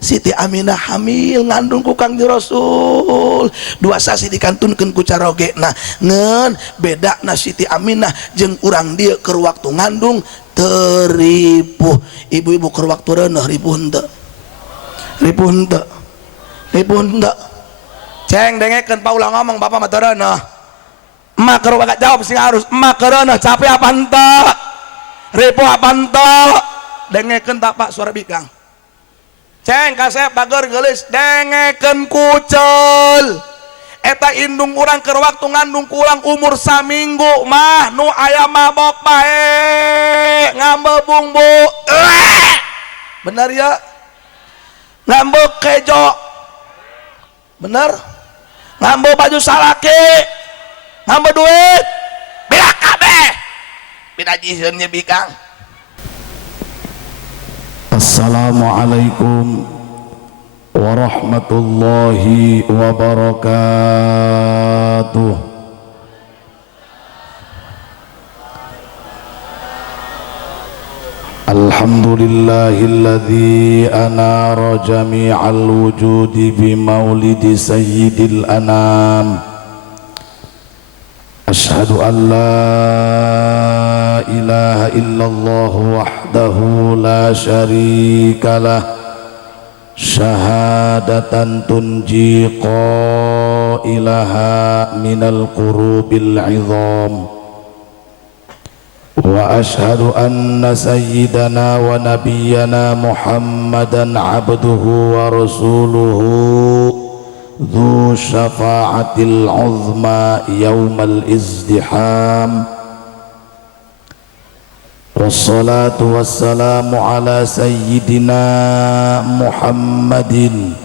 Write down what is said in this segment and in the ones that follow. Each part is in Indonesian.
Siti Aminah hamil ngandung ku Kangjeng Rasul. Dua sasi dikantunkeun ku carogena ngen bedana Siti Aminah jeung urang dieu keur waktu ngandung teripuh. Ibu-ibu keur waktu reuneuh ripuh henteu? Ripuh henteu? Ripuh henteu? Ceng dengekeun paulah ngomong bapak mah teu reuneuh. Emak keur bagak jawab sing harus. Emak keur reuneuh capek apa henteu? Ripuh apa henteu? Dengekeun tak Pak suara bikang. Ceng kasep bager geulis dengekeun kucel eta indung urang keur waktu ngandung ku urang umur saminggu mah nu aya mabok bae ngambebung bu bener ya ngambek kejo bener ngambek baju salaki ngambek duit bila kabeh bila jiseunnya bikang. Assalamualaikum warahmatullahi wabarakatuh. Alhamdulillahilladzi anara jami'al wujudi bi maulidi sayyidil anam. Ashhadu an la ilaha illallah wahdahu la syarika lah syahadatan tunji qailaha minal qurubil izam wa ashhadu anna sayyidana wa nabiyyana Muhammadan abduhu wa rasuluhu dzu syafa'atil uzma yaumal izdiham. Wassalatu wassalamu ala sayyidina Muhammadin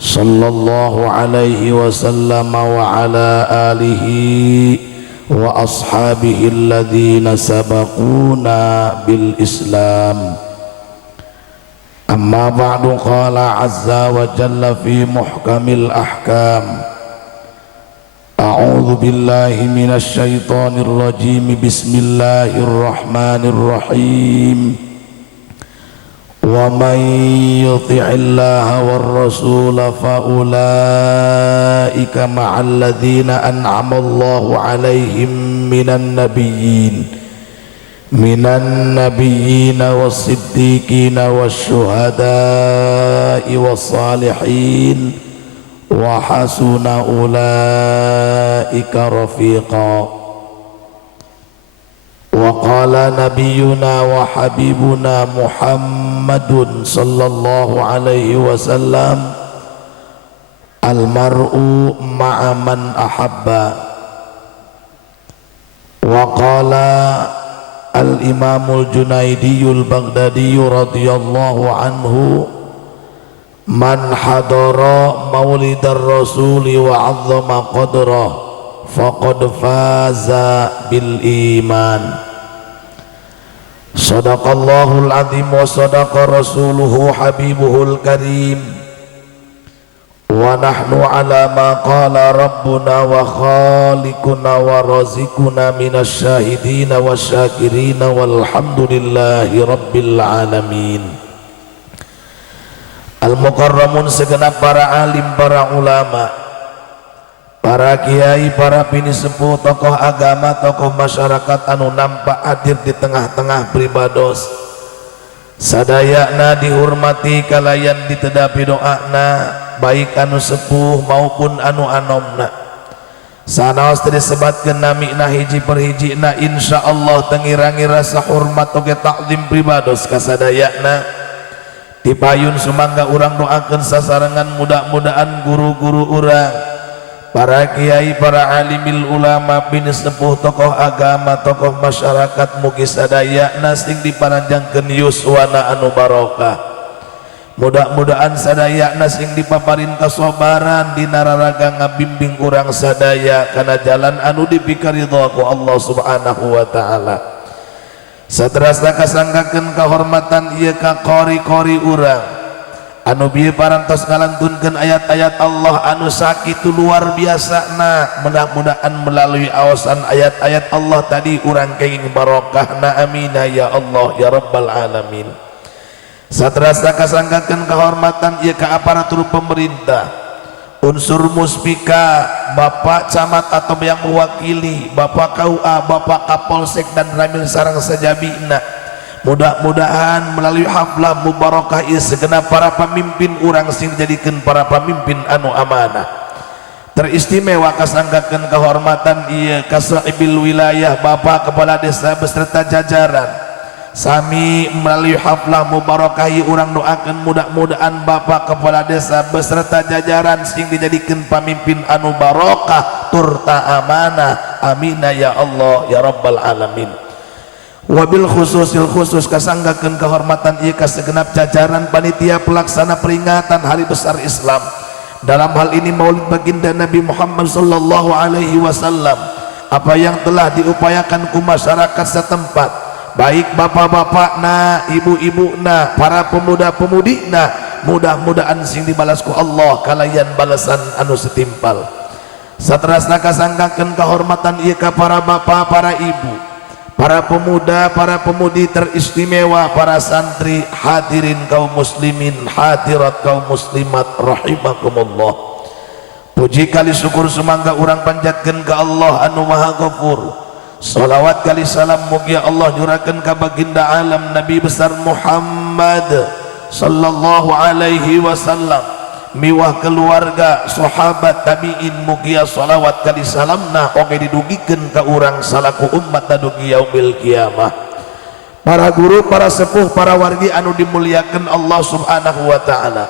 sallallahu alaihi wasallam wa ala alihi wa ashabihi alladhina sabaquna bil Islam. Amma ba'du, qala azza wa jalla fi muhkamil ahkam. A'udzu billahi minasy syaithanir rajim. Bismillahirrahmanirrahim. Wa man yuti'illaha war rasul fa ulaika ma'al ladzina an'ama Allahu 'alaihim minan nabiyyin was-siddiqin wasyuhada'i was-salihin wa hasuna ulaika rafiqa. Wa qala nabiyyuna wa habibuna Muhammadun sallallahu alaihi wasallam al-mar'u ma'a man ahabba. Wa qala al-imamul Junaidiyul Baghdadiyyu radhiyallahu anhu man hadara maulidar rasuli wa 'azzama qadrah faqad faza bil iman. Sadaqallahul azim wa sadaqa rasuluhu habibuhul karim wa nahnu ala ma qala rabbuna wa khaliquna wa razikuna minasy syahidina wasyakirina walhamdulillahi rabbil alamin. Al-mukarramun segenap para alim, para ulama, para kiai, para bini sepuh, tokoh agama, tokoh masyarakat anu nampak hadir di tengah-tengah pribados sadayana dihormati kalayan ditedapi doana baik anu sepuh maupun anu anomna sanaos disebatkeun namina hiji per hijina insyaallah tengira-ngira sahormat oge takzim pribados kasadayana dipayun sumangga urang doakeun sasarengan mudah-mudahan guru-guru urang, para kiai, para alimil ulama, bini sepuh, tokoh agama, tokoh masyarakat mugi sadayana sing diparanjangkeun yuswana anu barokah. Mudah-mudahan sadayana sing dipaparin kasabaran dina raraga ngabimbing urang sadaya kana jalan anu dipikaridho ku Allah Subhanahu wa taala. Saterasna kasangkakeun kahormatan ieu ka qori-qori urang anu bieu parantos ngalantunkeun ayat-ayat Allah anu sakitu luar biasana. Mudah-mudahan melalui awasan ayat-ayat Allah tadi urang kenging barokahna, amin ya Allah ya rabbal alamin. satrasa kasanggakeun kehormatan ieu ka aparatur pemerintah, unsur muspika, Bapak Camat atau yang mewakili, Bapak KUA, Bapak Kapolsek dan Ramil sareng sajabina. Mudah-mudahan melalui haflah mubarakah ieu segenap para pemimpin urang sing dijadikeun para pemimpin anu amanah. Teristimewa kasanggakeun kehormatan ieu ka Sahibil Wilayah Bapak Kepala Desa beserta jajaran. Sami melalui haflah mubarakah ieu urang doakeun mudah-mudahan Bapak Kepala Desa beserta jajaran sing dijadikeun pamimpin anu barokah turta amanah. Amin ya Allah ya rabbal alamin. Wabil khusus kasanggakeun kehormatan ieu ka segenap jajaran panitia pelaksana peringatan hari besar Islam. Dalam hal ini Maulid Baginda Nabi Muhammad sallallahu alaihi wasallam, apa yang telah diupayakan ku masyarakat setempat, baik bapak-bapakna, ibu-ibuna, para pemuda-pemudina, mudah-mudahan sing dibalas ku Allah kalayan balasan anu setimpal. Saterasna kasanggakeun kehormatan ieu ka para bapak, para ibu, para pemuda, para pemudi teristimewa, para santri, hadirin kaum muslimin, hadirat kaum muslimat rahimakumullah. Puji kali syukur sumangga urang panjatkeun ka Allah anu Maha Ghafur. Salawat kali salam mugi Allah nyurakeun ka baginda alam Nabi besar Muhammad sallallahu alaihi wasallam, miwah keluarga, sahabat, tabi'in, mugia salawat kali salamna oge didugikeun ka urang salaku umat dugi yaumil kiamah. Para guru, para sepuh, para wargi anu dimuliakeun Allah subhanahu wa ta'ala,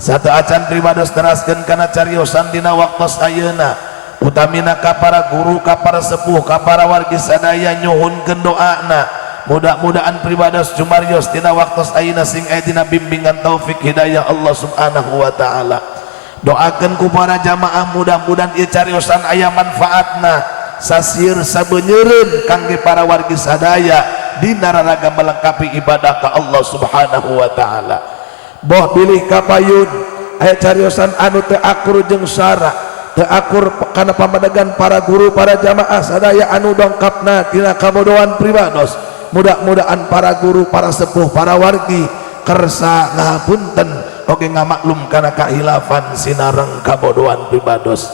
satu acan pribados teraskeun kana cariosan dina waktos ayeuna, utamina ka para guru, ka para sepuh, ka para wargi sadaya nyuhunkeun doana. Mudah-mudahan pribados jumarios dina waktos ayeuna sing aya dina bimbingan taufik hidayah Allah subhanahu wa ta'ala. Doakeun ku para jamaah mudah-mudahan ieu cariosan aya manfaatna sasieun sabeuneureun kangge para wargi sadaya dina raraga melengkapi ibadah ka Allah subhanahu wa ta'ala. Boh bilih kapayun aya cariosan anu teu akur jeung sara, teu akur kana pamadegan para guru, para jamaah sadaya anu dongkapna dina kabodohan pribados. Mudah-mudahan para guru, para sepuh, para wargi kersa ngapunten oge ngamaklum kana kahilafan sinareng kabodohan pribados.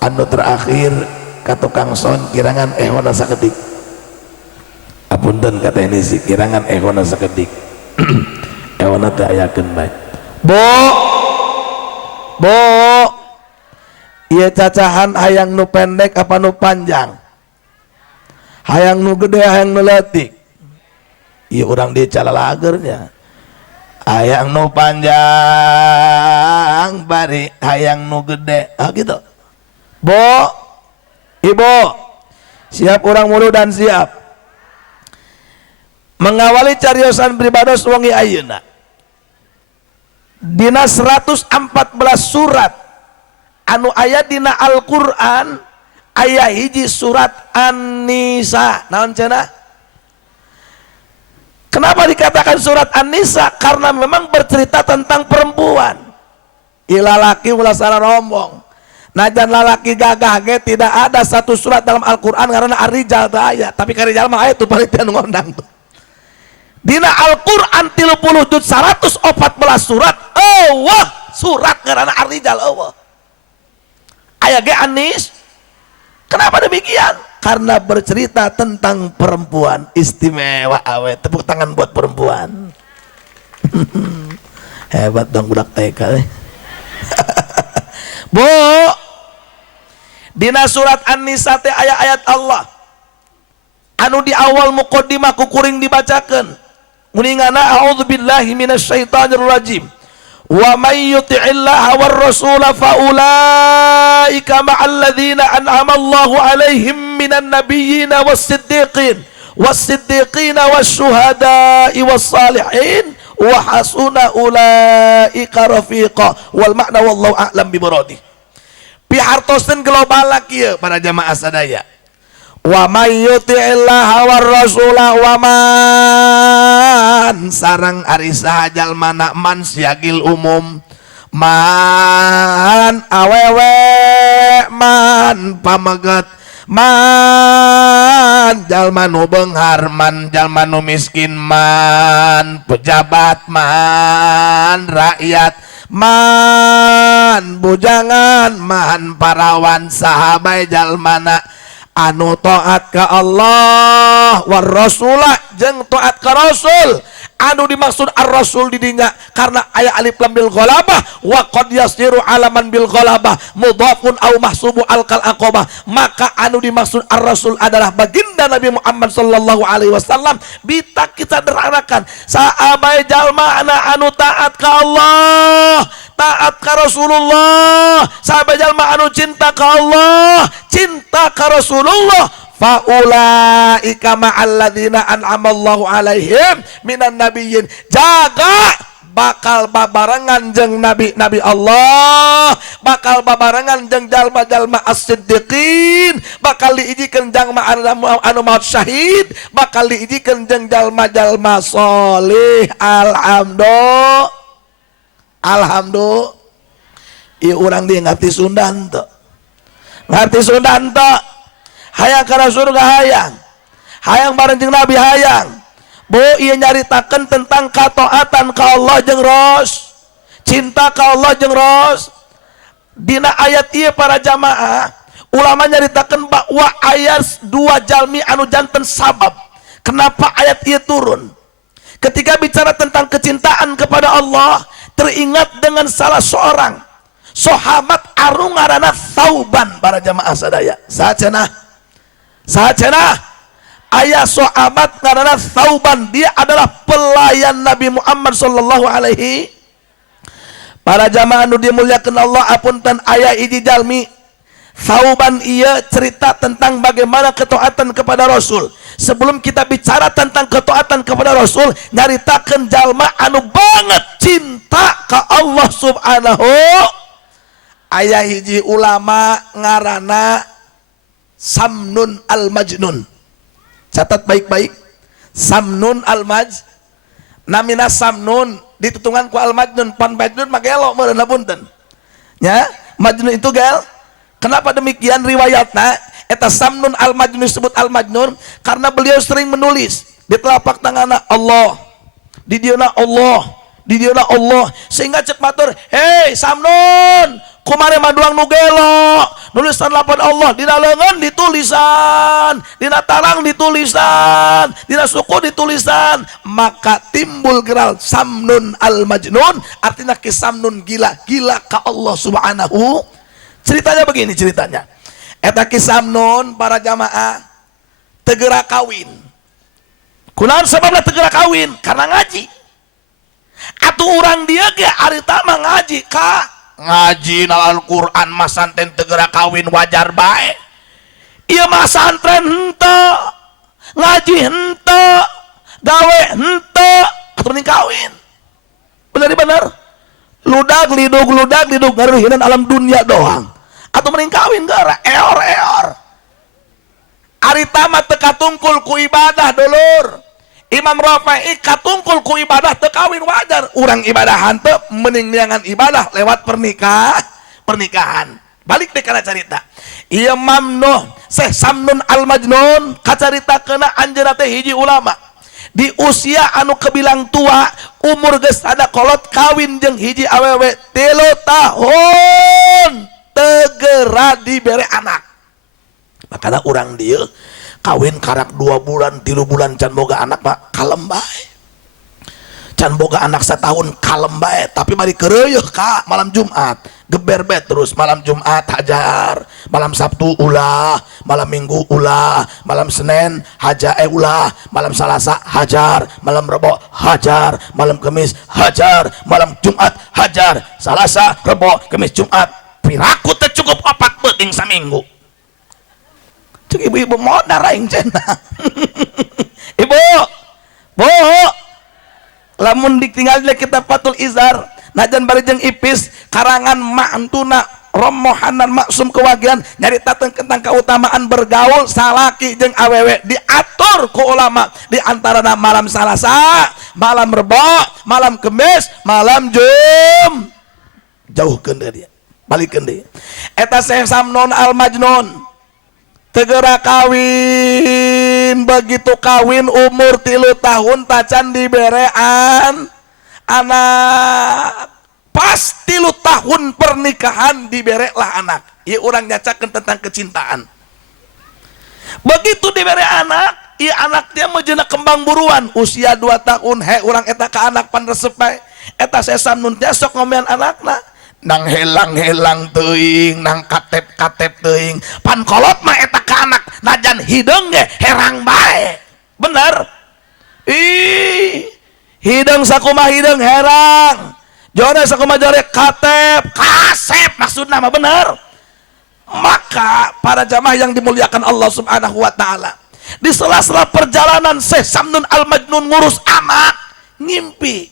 Anu terakhir ka tukang son kirangan ehona sakedik. Apunten ka teknisi kirangan ehona sakedik. Ehona teu ayakeun bae. Bo. Ieu cacahan hayang nu pendek apa nu panjang? Hayang nu gede, hayang nu leutik? Iya orang dia calalagernya hayang nu panjang bari hayang nu gede gitu. Bo, ibu siap orang mulu dan siap mengawali cariosan pribados wengi ayeuna dina 114 surat anu aya dina Al-Qur'an aya hiji surat An-Nisa. Naon cenah? Kenapa dikatakan surat An-Nisa? Karena memang bercerita tentang perempuan. Ilalaki ulah salah rombong. Najan lalaki gagah ge tidak ada satu surat dalam Al-Qur'an karena ar-rijal aya, tapi ka rijal mah aya tuh panitia nu ngondang tuh. Dina Al-Qur'an 30 juz 114 surat. Wah, surat karena ar-rijal eueuh. Aya ge An-Nis. Kenapa demikian? Karena bercerita tentang perempuan. Istimewa awet. Tepuk tangan buat perempuan. Hebat dong budak TK. Bu, dina surat An-Nisa teh aya ayat Allah anu di awal muqaddimah kukuring dibacakeun. Muningana a'udzubillahi minasyaitonir rajim. Wa may yuti'illaha war rasula fa ulaika ma'al ladzina an'ama Allahu 'alaihim minan nabiyyina was-siddiqin wasyuhada'i was-salihin wa hasuna ulaika rafiqa. Wal makna wallahu a'lam bi muradi. Pihartoseun global kieu para jamaah sadaya. Wa may yuti'illaha war rasula wa man sareng ari saha jalmana man siagil umum man awewe man pameget man jalma nu beunghar man jalma nu miskin man pejabat man rakyat man bujangan man parawan sahabat jalmana anu taat ka Allah war rasulah jeung taat ka Rasul. Anu dimaksud ar-rasul didinya karena aya alif lam bil ghalabah wa qad yasiru alaman bil ghalabah mudhafun au mahsubu alqal aqabah, maka anu dimaksud ar-rasul adalah baginda Nabi Muhammad sallallahu alaihi wasallam. Bita kita deranakan sahabat jalma anu taat ka Allah, taat ka Rasulullah, sahabat jalma anu cinta ka Allah, cinta ka Rasulullah, faulaika ma'alladzina an'amallahu alaihim minan nabiyyin, jaga bakal babarengan jeung nabi-nabi Allah, bakal babarengan jeung jalma-jalma as-siddiqin, bakal diijikeun jalma anu maut syahid, bakal diijikeun jeung jalma-jalma saleh. Alhamdulillah. Ieu urang di ngarti Sundan teu. Ngarti Sundan teu. Hayang kana surga hayang bareng jeung Nabi hayang. Bu ieu nyaritakeun tentang kataatan ka Allah jeung Ros, cinta ka Allah jeung Ros. Dina ayat ieu para jamaah ulama nyaritakeun bahwa ayat dua jalmi anu janten sabab kenapa ayat ieu turun. Ketika bicara tentang kecintaan kepada Allah, teringat dengan salah seorang sahabat anu ngaranna Thauban para jamaah sadaya. Sahaja ayah sahabat karena Thauban, dia adalah pelayan Nabi Muhammad sallallahu alaihi. Para jamaah nu dimuliakeun Allah, apunten ayah hiji jalmi Thauban ieu cerita tentang bagaimana ketaatan kepada Rasul. Sebelum kita bicara tentang ketaatan kepada Rasul, nyaritakeun jalma anu banget cinta ka Allah subhanahu. Ayah hiji ulama ngaranna Samnun al-Majnun. Catat baik-baik. Samnun al-Maj. Namina Samnun ditutungan ku al-Majnun. Pan Majnun mah gelo meureun punten. Ya, Majnun itu gel. Kenapa demikian riwayatna? Eta Samnun al-Majnun disebut al-Majnun karena beliau sering menulis di telapak tanganna Allah. Di dieuna Allah, di dieuna Allah, sehingga cek matur, "Hei Samnun, kumare maduang nu gelo nulisan lapan Allah, dina leungeun ditulisan, dina tarang ditulisan, dina suku ditulisan." Maka timbul geral Samnun al-Majnun, artinya kisamnun gila, gila ka Allah subhanahu. Ceritanya begini ceritanya. Eta kisamnun para jamaah tegera kawin. Kunaon sababna tegera kawin? Karena ngaji. Atuh urang dia ge arita mah ngaji ka ngaji na Al-Quran mah santen tegera kawin wajar bae. Ieu mah santren henteu, ngaji henteu, gawe henteu, atuh mending kawin. Bener. Ludag lidug ngaruhinan alam dunia doang. Atuh mending kawin gara eor. Arita mah teu katungkul ku ibadah dulur. Imam Rafi'i katungkul ku ibadah teu kawin wajar. Urang ibadahan teu mending niangan ibadah lewat pernikahan. Balik deh kana carita. Ieu Mamnuh Syekh Samnun al-Majnun kacaritakeuna anjeunna teh hiji ulama. Di usia anu kebilang tua, umur geus sada kolot kawin jeung hiji awewe 3 tahun tegera dibere anak. Makana urang dieu kawin karak 2 bulan 3 bulan can boga anak mah kalem bae, can boga anak setahun kalem bae. Tapi bari keureuh ka malam Jumat geber bet terus, malam Jumat hajar, malam Sabtu ulah, malam Minggu ulah, malam Senin ulah, malam Salasa hajar, malam Rebo hajar, malam Kamis hajar, malam Jumat hajar, Salasa Rebo Kamis Jumat. Piraku teh cukup 4 beuting saminggu. Cuk ibu-ibu modar aing cenah. Ibu, Bu, lamun ditinggal kita Fathul Izar, najan bari jeung Ipis karangan mantuna Romohanan Maksum Kewagian nyaritakeun tentang keutamaan bergaul salaki jeung awewe, diatur ku ulama di antarana malam Salasa, malam Rebo, malam Kemis, malam Jum. Jauhkeun dia, balikeun deui. Eta Syekh Samnun al-Majnun tegera kawin. Begitu kawin umur 3 tahun tacan diberean anak. Pas 3 tahun pernikahan dibereklah anak. Ieu urang nyacakeun tentang kecintaan. Begitu dibere anak, ieu anak dia meujeuna kembang buruan usia 2 tahun. He urang eta ka anak pan resep bae. Eta sesam nun teh sok ngomean anakna. Nang helang-helang teuing, nang katep-katep teuing. Pan kolot mah eta ka anak najan hideung ge herang bae. Bener? Ih, hideung sakumaha hideung herang. Jore sakumaha jore katep, kasep maksudna mah bener. Maka para jamaah yang dimuliakan Allah Subhanahu wa taala, di sela-sela perjalanan Syekh Samnun Al-Majnun ngurus anak, ngimpi.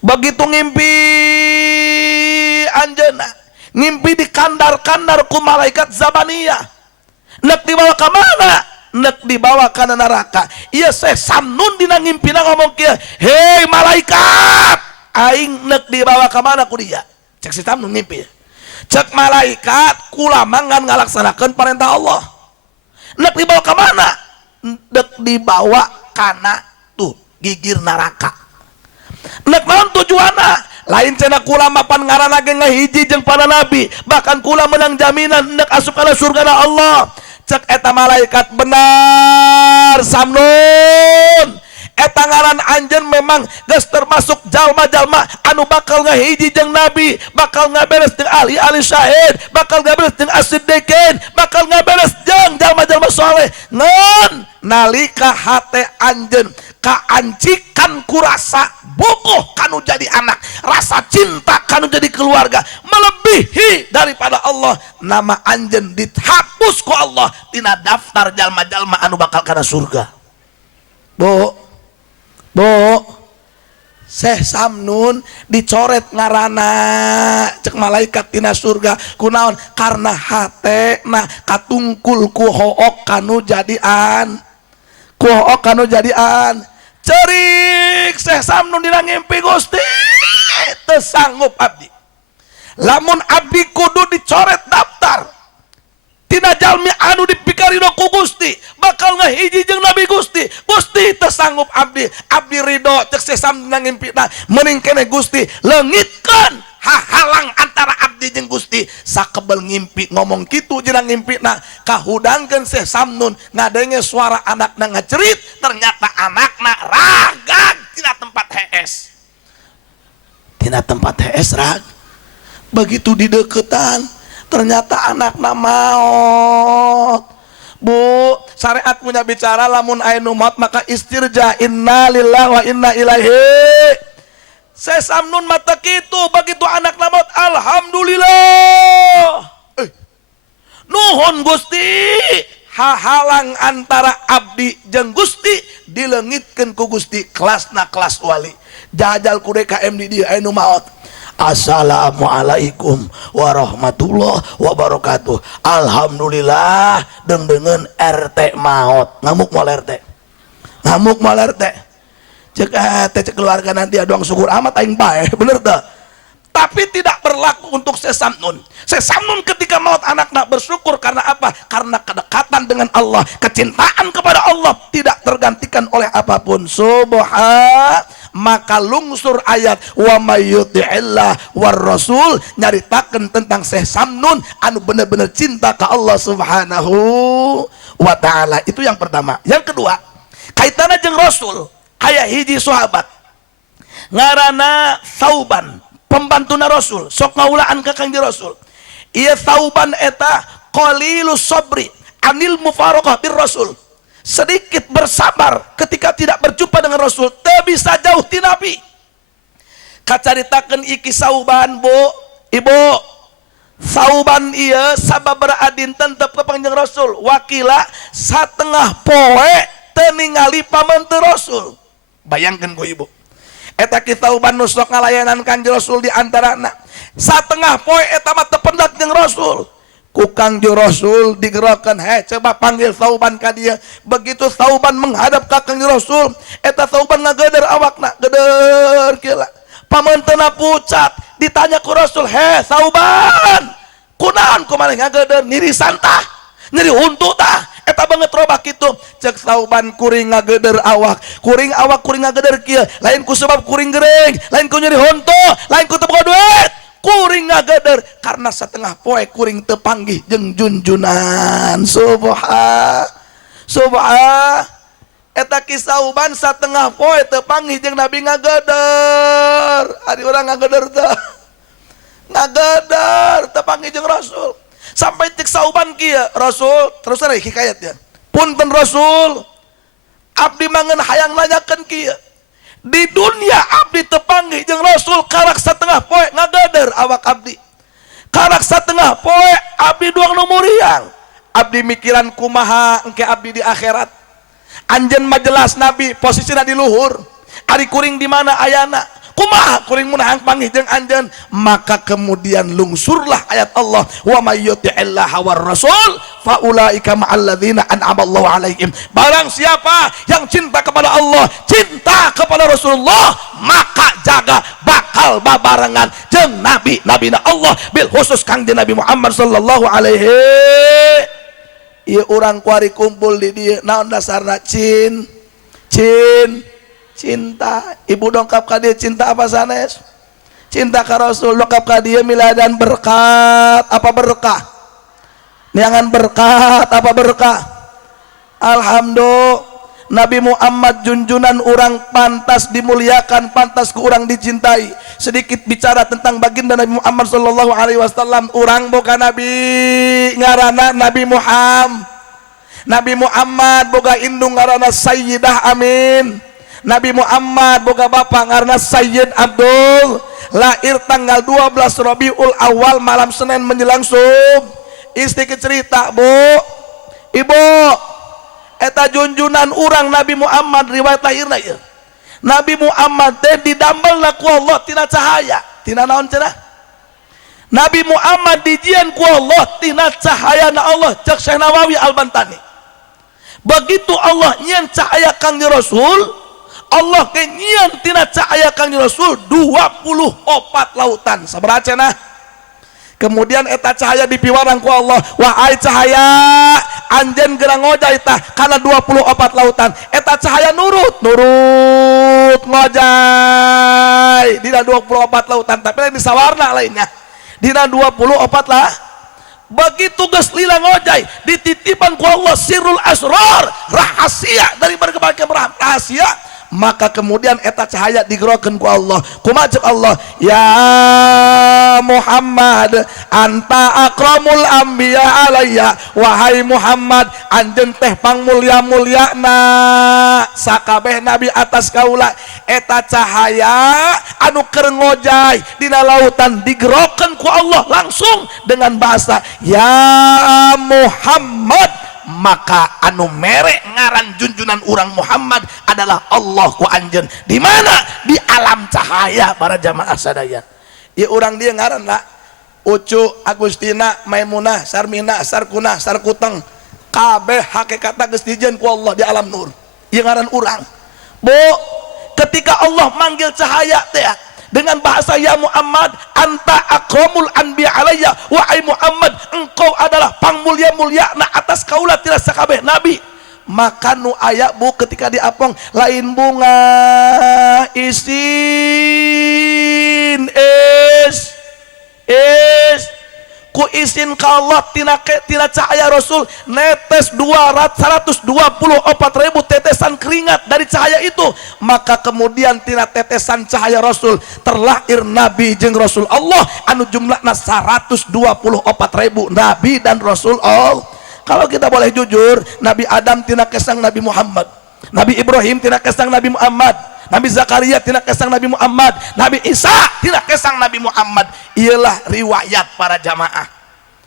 Begitu ngimpi anjeuna, ngimpi dikandar-kandar ku malaikat Zabaniyah. Nek dibawa ka mana? Nek dibawa ka neraka. Ieu Syekh Samnun dina ngimpina ngomong kieu, "Hei malaikat, aing nek dibawa ka mana ku dia?" Cek si Samnun ngimpi. Cek malaikat, kula mangan ngalaksanakeun perintah Allah. Nek dibawa ka mana? Nek dibawa kana tuh gigir neraka. Nek naon tujuanna? Lain cenah kula mapan ngaranna ge ngahiji jeung para nabi, bahkan kula menang jaminan nek asup kana surgana Allah. Cek eta malaikat, benar Samnun, eta ngaran anjeun memang geus termasuk jalma-jalma anu bakal ngahiji jeung nabi, bakal ngaberes jeung ahli-ahli syahid, bakal ngaberes jeung as-siddiqin, bakal ngaberes jeung jalma-jalma saleh. Ngan nalika hate anjeun kaancikan ku rasa bogoh kanu jadi anak, rasa cinta kanu jadi keluarga melebihi daripada Allah, nama anjeun dihapus ku Allah tina daftar jalma-jalma anu bakal kana surga. Bu, Syekh Samnun dicoret ngarana cek malaikat tina surga kunaon? Karena hatena katungkul ku hook kanu jadian, cerik Syekh Samnun dina ngimpi, Gusti teu sanggup abdi, lamun abdi kudu dicoret daftar tina jalmi anu dipikaridho ku Gusti bakal ngahiji jeung nabi Gusti. Gusti teu sanggup abdi ridho. Cek Syekh Samnun dina ngimpina, mending kene Gusti leungitkeun hahalang antara abdi jeung Gusti. Sakebel ngimpi ngomong kitu jeung ngimpina, kahudangkeun Syekh Samnun ngadenge suara anakna ngacerit, ternyata anakna ragag tina tempat HS rag. Begitu dideuketan ternyata anakna maot. Bu, syariat punya bicara lamun aya nu maot maka istirja, inna lillahi wa inna ilaihi. Syekh Samnun mata kitu, begitu anakna maot alhamdulillah. Nuhun Gusti, hahalang antara abdi jeung Gusti dileungitkeun ku Gusti, kelasna kelas wali. Jajal ku DKM di dieu aya nu maot. Assalamualaikum warahmatullahi wabarakatuh. Alhamdulillah dengan RT maot. Ngamuk mal RT. Cek keluarga nanti aduang syukur amat aing bae, bener teh. Tapi tidak berlaku untuk Syekh Samnun. Syekh Samnun ketika maut anaknya bersyukur karena apa? Karena kedekatan dengan Allah, kecintaan kepada Allah tidak tergantikan oleh apapun. Maka lungsur ayat wa may yuti'illah war rasul nyaritakeun tentang Syekh Samnun anu bener-bener cinta ke Allah Subhanahu wa taala. Itu yang pertama. Yang kedua, kaitanna jeung Rasul, aya hiji sahabat ngaranna Thauban, pembantuna Rasul, sok ngaulaan ka Kangjeng Rasul. Ieu Thauban eta qalilus sabri anil mufaraqah bir Rasul. Sedikit bersabar ketika tidak berjumpa dengan Rasul, teu bisa jauh ti Nabi. Kacaritakeun iki Thauban, Bu, Ibu. Thauban ieu sababaraha adinten tep ka Kangjeng Rasul, wakila satengah poe teu ningali pamenteun Rasul. Bayangkeun ku Ibu. Eta ki Thauban nu sok ngalayanan Kangjeng Rasul di antarana satengah poe eta mah teu pendak jeung Rasul. Ku Kangjeng Rasul digerakkan, coba panggil Thauban ka dia. Begitu Thauban menghadap ka Kangjeng Rasul, eta Thauban ngageder awakna, geder kila. Pamenteuna pucat, ditanya ku Rasul, Thauban, kunaon kumaha ngageudeur nyeri santah nyeri huntu tah eta banget robah kitu cek Sauban kuring ngageudeur awak kuring ngageudeur kieu lain ku sebab kuring gereng lain ku nyeri huntu lain ku teu boga duit kuring ngageudeur karena setengah poe kuring teu panggih jeung junjunan subhan eta ki Sauban satengah poe teu panggih jeung Nabi ngageudeur ari urang ngageudeur teu panggih jeung Rasul sampai cek Sauban kieu Rasul terus hikayatnya punten Rasul abdi mangeun hayang nanyakeun kieu di dunia abdi teu panggih jeung Rasul karak satengah poe ngageudeur awak abdi karak satengah poe abdi duang nu muriang abdi mikiran kumaha engke abdi di akhirat anjeun mah jelas Nabi posisina di luhur ari kuring di mana ayana kumaha kuring munahang panggih jeung anjeun maka kemudian lungsurlah ayat Allah wa may yuti'illaha war rasul fa ulaika ma'al ladzina an'ama Allahu alaihim barang siapa yang cinta kepada Allah cinta kepada Rasulullah maka jaga bakal babarengan jeung nabi-nabina Allah bil khusus kangjeng Nabi Muhammad sallallahu alaihi ieu urang kuari kumpul di dieu naon dasarna cinta ibu dongkap ka dia cinta apa sanes cinta ka Rasul dongkap ka dia miladan berkat apa berkah niangan berkat apa berkah alhamdulillah Nabi Muhammad junjunan urang pantas dimuliakan pantas ku urang dicintai sedikit bicara tentang baginda Nabi Muhammad sallallahu alaihi wasallam urang boga nabi ngaranna Nabi Muhammad boga indung ngaranna Sayyidah Amin Nabi Muhammad boga bapa ngaranna Sayyid Abdul lahir tanggal 12 Rabiul Awal malam Senin menjelang subuh istri cerita bu ibu eta junjunan urang Nabi Muhammad riwayat lahirna ieu Nabi Muhammad teh didambalna ku Allah tina cahaya tina naon cenah Nabi Muhammad dijieun ku Allah tina cahayana Allah cek Syekh Nawawi Al-Bantani begitu Allah nyieun cahaya Kangjeng Rasul Allah kenyian tina cahaya Kangjeng Rasul 24 lautan sabaraha cenah kemudian eta cahaya dipiwarang ku Allah wahai cahaya anjeun gerang ngojay tah kana 24 lautan eta cahaya nurut ngojay dina 24 lautan tapi lain disawarna lainnya dina 24 lah begitu geus lila ngojay dititipan ku Allah sirrul asrar rahasia dari berbagai rahasia maka kemudian eta cahaya digerokeun ku Allah kumaha ceuk Allah ya Muhammad anta akramul anbiya alayya wahai Muhammad anjeun teh pangmulya-mulyana sakabeh nabi atas kaula eta cahaya anu keur ngojay dina lautan digerokeun ku Allah langsung dengan bahasa ya Muhammad maka anu mere ngaran junjunan urang Muhammad adalah Allah ku anjeun di mana di alam cahaya para jamaah sadaya ieu urang dia ngaran lah Ucu Agustina Maimunah Sarmina Sarkunah Sarkuteng kabeh hakikatna geus dijieun ku Allah di alam nur ieu ngaran urang bu ketika Allah manggil cahaya teh dengan bahasa ya Muhammad anta akramul anbiya alayya wahai Muhammad engkau adalah pangmulia-mulia na atas kaula tina sakabeh nabi maka nu aya bu ketika diapong lain bunga isin ku isin ka Allah tina cahaya Rasul netes 124.000 tetesan keringat dari cahaya itu maka kemudian tina tetesan cahaya Rasul terlahir Nabi jeung Rasul Allah anu jumlahna 124.000 Nabi dan Rasul Allah kalau kita boleh jujur Nabi Adam tina kesang Nabi Muhammad Nabi Ibrahim tina kesang Nabi Muhammad Nabi Zakaria tina kesang Nabi Muhammad Nabi Isa tina kesang Nabi Muhammad ialah riwayat para jamaah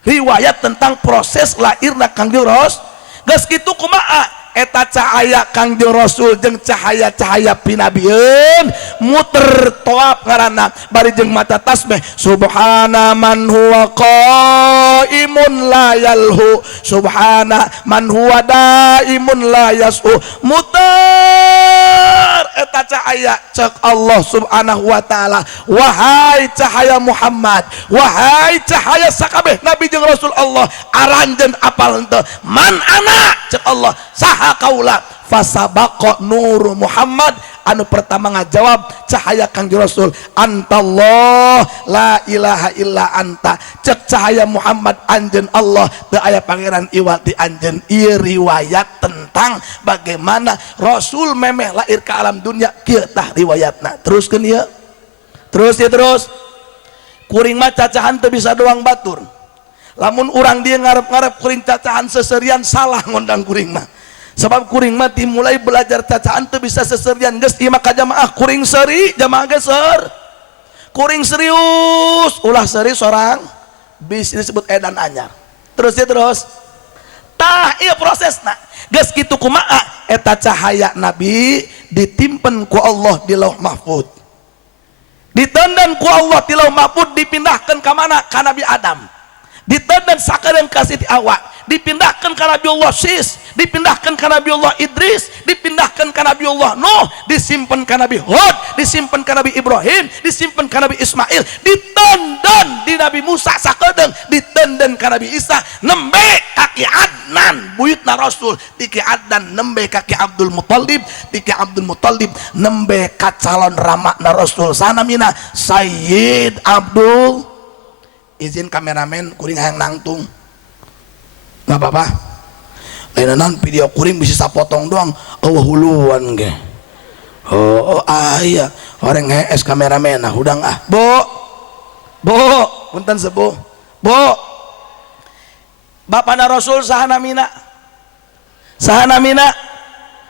riwayat tentang proses lahirna Kangjeng Rasul geus kitu kumaha eta cahaya Kangjeng Rasul jeung cahaya-cahaya pinabieun muter toap ngaranna bari jeung maca tasbih subhana man huwa qaimun la yalhu subhana man huwa daimun la yasu muter eta cahaya cek Allah subhanahu wa ta'ala wahai cahaya Muhammad wahai cahaya sakabeh nabi jeung rasul Allah aranjeun apal henteu man ana cek Allah saha kaula fasabaqa nuru Muhammad anu pertama ngajawab cahaya Kangjeng Rasul antallah la ilaha illa anta cek cahaya Muhammad anjeun Allah teu aya pangeran iwati anjeun ieu riwayat tentang bagaimana Rasul memeh lahir ke alam dunia kieu tah riwayatna teruskeun ieu terus kuring mah cacahan teu bisa doang batur lamun urang dia ngarep-ngarep kuring cacahan seserian salah ngondang kuring mah sebab kuring mati mulai belajar cacaan tuh bisa seserian geus ieu maka jamaah kuring seri jamaah geser kuring serius ulah seri sorang bis disebut edan anyar terus tah ieu prosesna geus kitu kumaha eta cahaya nabi ditimpen ku Allah di Lauh Mahfuz ditendan ku Allah di Lauh Mahfuz dipindahkan ka mana ka Nabi Adam ditendan sakareun ka Siti Hawa dipindahkan ke Nabi Allah Sis, dipindahkan ke Nabi Allah Idris, dipindahkan ke Nabi Allah Nuh, disimpan ke Nabi Hud, disimpan ke Nabi Ibrahim, disimpan ke Nabi Ismail, ditenden di Nabi Musa sakedeung, ditenden ke Nabi Isa, nembe kaki Adnan buyutna Rasul, tiki Adnan nembe kaki Abdul Muthalib, tiki Abdul Muthalib nembe ka calon ramakna Rasul sanamina Sayyid Abdul. Izin kameramen kuring hayang nangtung nggak apa-apa lainanan video kuring bisa sapotong doang huluan ge iya orang nge-es kameramen nah udang bo punten sepuh bo bapana Rasul sahanamina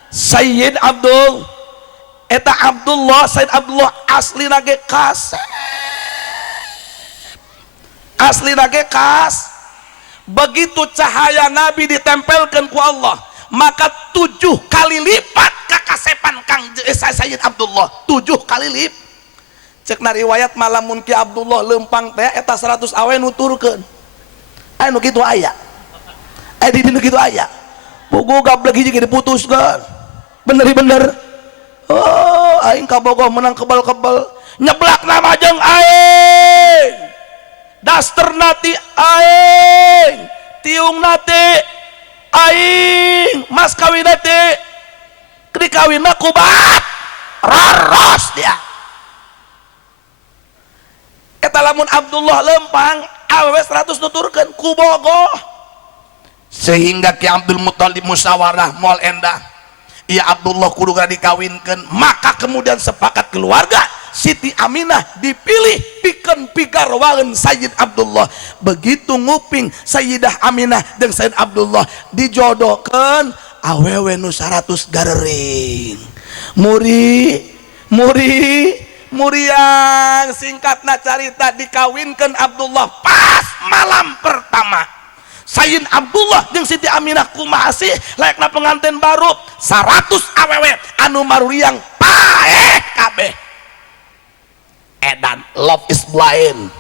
Sayyid Abdul eta Abdullah Sayyid Abdullah asli nage kas begitu cahaya Nabi ditempelkan ku Allah maka 7 kali lipat kakasepan Kang Sayyid Abdullah 7 kali lipat cek na riwayat malamun ki Abdullah lempang teh eta 100 awe nuturkeun anu kitu aya di dinu kitu aya pugu gablek hiji diputuskeun bener oh aing kabogoh menang kebal-kebal nyeblak nama jeung aing daster nati aing tiung nati aing mas kawin nati dikawinna kubat raros dia eta lamun Abdullah lempang awewe 100 nuturkeun kubogoh sehingga Ki Abdul Muthalib musyawarah moal endah iya Abdullah kudu dikawinkeun maka kemudian sepakat keluarga Siti Aminah dipilih pikeun pigarwaeun Sayyid Abdullah begitu nguping Sayyidah Aminah jeung Sayyid Abdullah dijodohkeun awewe nu 100 garering muriang singkatna carita dikawinkeun Abdullah pas malam pertama Sayyid Abdullah jeung Siti Aminah kumaha sih layakna pengantin baru 100 awewe anu maruriang paeh kabeh edan love is blind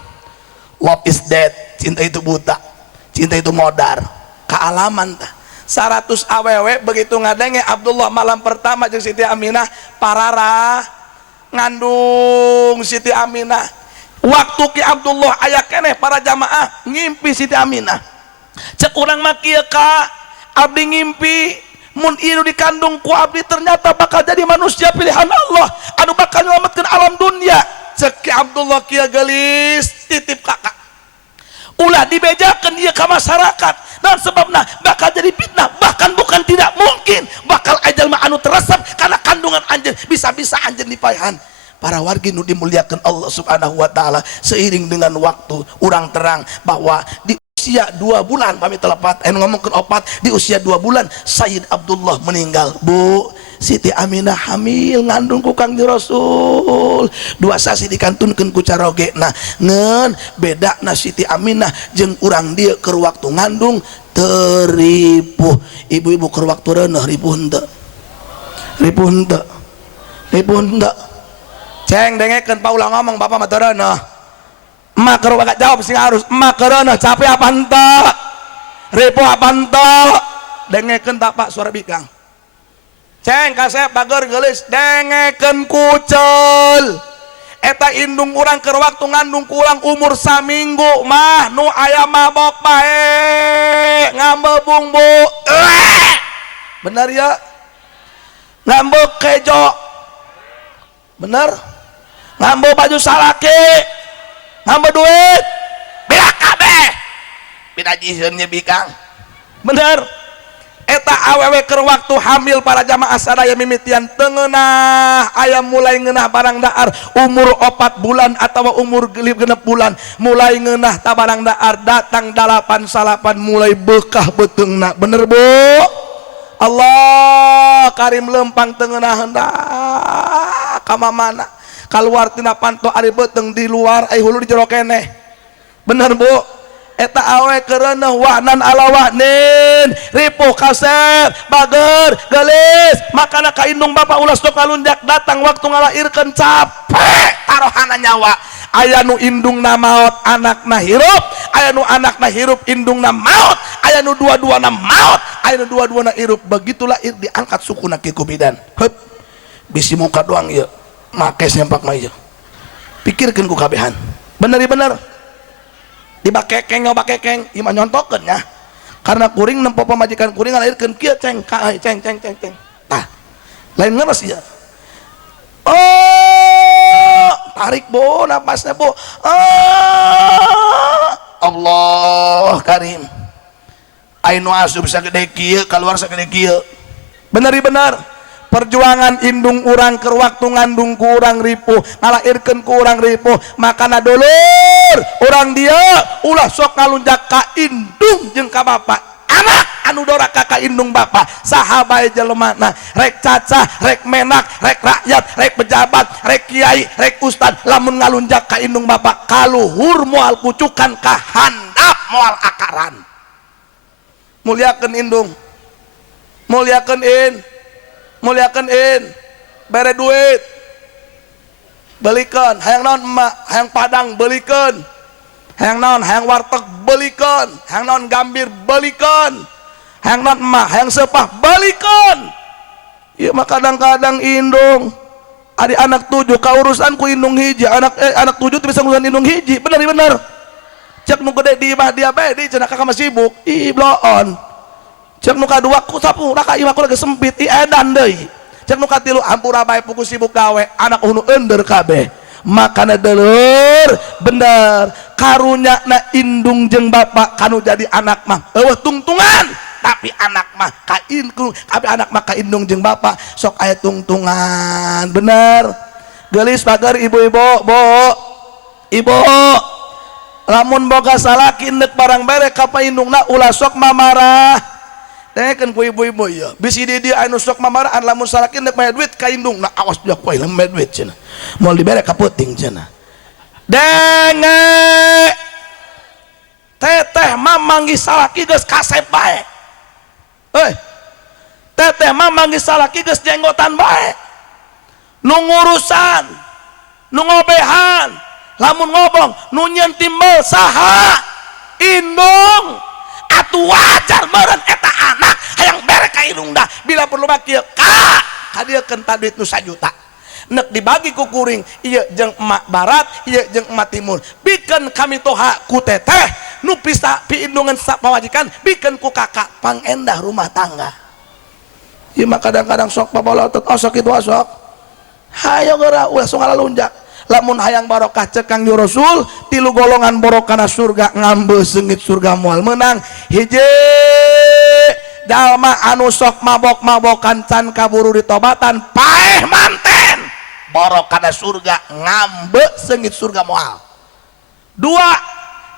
love is dead cinta itu buta cinta itu modar kealaman tah 100 awewe begitu ngadenge Abdullah malam pertama jeung Siti Aminah parara ngandung Siti Aminah waktu Ki Abdullah aya keneh para jamaah ngimpi Siti Aminah cek urang mah kieu ka abdi ngimpi mun ieu dikandung ku abdi ternyata bakal jadi manusia pilihan Allah anu bakal nyelametkeun alam dunia cek Ki Abdullah kieu gelis titip kakak ulah dibejakeun ieu ka masyarakat dan sebabna bakal jadi fitnah bahkan bukan tidak mungkin bakal ajal mah anu teresep karena kandungan anjeun bisa-bisa anjeun dipaehan para wargi nu dimuliakeun Allah Subhanahu wa taala seiring dengan waktu urang terang bahwa di usia 2 bulan pamit telepat ngomongkeun opat di usia 2 bulan Sayyid Abdullah meninggal bu Siti Aminah hamil ngandung ku Kangjeng Rasul 2 sasi dikantunkeun ku carogena ngeun bedana Siti Aminah jeung urang dieu keur waktu ngandung teripuh ibu-ibu keur waktu reuneuh ripuh henteu ceng dengekeun paulah ngomong bapak mah teu reuneuh emak keur gak jawab sing harus emak keur reuneuh capek apa henteu ripuh apa henteu dengekeun tak Pak suara bikang ceng kasep bager gelis dengekeun kucel eta indung urang keur waktu ngandung kurang umur saminggu mah nu aya mabok bae ngambebung bu bener ya ngambek kejo bener ngambek baju salaki ngambek duit bila kabeh bila jiheunnya bikang bener eta awewe keur waktu hamil para jamaah sadaya mimitian tengenah ayam mulai ngeunah barang daar umur 4 bulan atau umur 6 bulan mulai ngeunah ta barang daar datang 8 salapan mulai bekah beteungna bener bu Allah karim lempang tengenah hendak ka mamana kaluar tina panto ari beteung di luar ai hulu di jero keneh bener bu eta awe kereneh wahnan ala wahnin ripuh kasep bager gelis makana ka indung bapa ulas tok kalunjak datang waktu ngalairkeun capek tarohana nyawa aya nu indungna maot anakna hirup aya nu anakna hirup indungna maot aya nu dua-duana maot aya nu dua-duana hirup begitulah diangkat sukuna kiku bidan heup bisi muka doang ieu make sempak mah ieu pikirkeun ku kabehan bener dibakekeng ngobakekeng ieu mah nyontokeun nya karena kuring nempo pamajikan kuring ngalairkeun kieu ceng ceng tah lain ngeres ieu oh tarik bu napasnya bu Allah karim ainu asup sagede kieu keluar sagede kieu bener perjuangan indung urang keur waktu ngandung ku urang ripuh ngalairkeun ku urang ripuh makana dulur urang dia ulah sok ngalunjak ka indung jeung ka bapa anak anu doraka ka indung bapa saha bae jelemana rek cacah rek menak rek rakyat rek pejabat rek kiai rek ustad lamun ngalunjak ka indung bapa kaluhur moal kucukan ka handap moal akaran mulyakeun indung mulyakeun bere duit belikan hayang naon emak hayang padang belikan hayang naon hayang warteg belikan hayang naon gambir belikan hayang naon emak hayang sepah belikan ieu mah kadang-kadang indung ari anak 7 kaurusan ku indung hiji anak 7 teu bisa ngurusan indung hiji bener cek nu gede di imah dia bae di cenah kakak mah sibuk ih bloon cek nu kadua ku sapu raka imah ku lagi sempit i edan deui cek nu katilu ampura bae puku sibuk gawe anak hunu ender kabeh makana dulur bener karunyana indung jeung bapa kanu jadi anak mah eueuh tungtungan tapi anak mah ka indung tapi anak mah ka indung jeung bapa sok aya tungtungan bener geulis pager ibu-ibu ibu lamun boga salaki neuk barang bere ka paindungna ulah sok mamarah dengekeun ku ibu-ibu ieu bisi di dieu anu sok mamaraan lamun salaki neuk maya duit ka indungna awas jak poe lamun maya duit cenah moal dibere ka peuting cenah denge teteh mah manggih salaki geus kasep bae teteh mah manggih salaki geus jenggotan bae nu ngurusan nu ngobehan lamun ngobong nu nyeun timbal saha indung atuh wajar meureun eta anak hayang bere ka indungna bila perlu mah kieu ka dieu keun duit nu 1 juta neuk dibagi ku kuring ieu jeung emak barat ieu jeung emak timur bikeun kami toha ku teteh nu pisa piindungan sapawajikan bikeun ku kakak pangendah rumah tangga ieu mah kadang-kadang sok papalotot sok kitu sok hayo geura ulah sok ngalunjak lamun hayang barokah cek Kangjeng Rasul 3 golongan barokahna surga ngambe seungit surga moal menang hiji jalma anu sok mabok-mabokan can kaburu ditobatan paeh manten barokahna surga ngambe seungit surga moal 2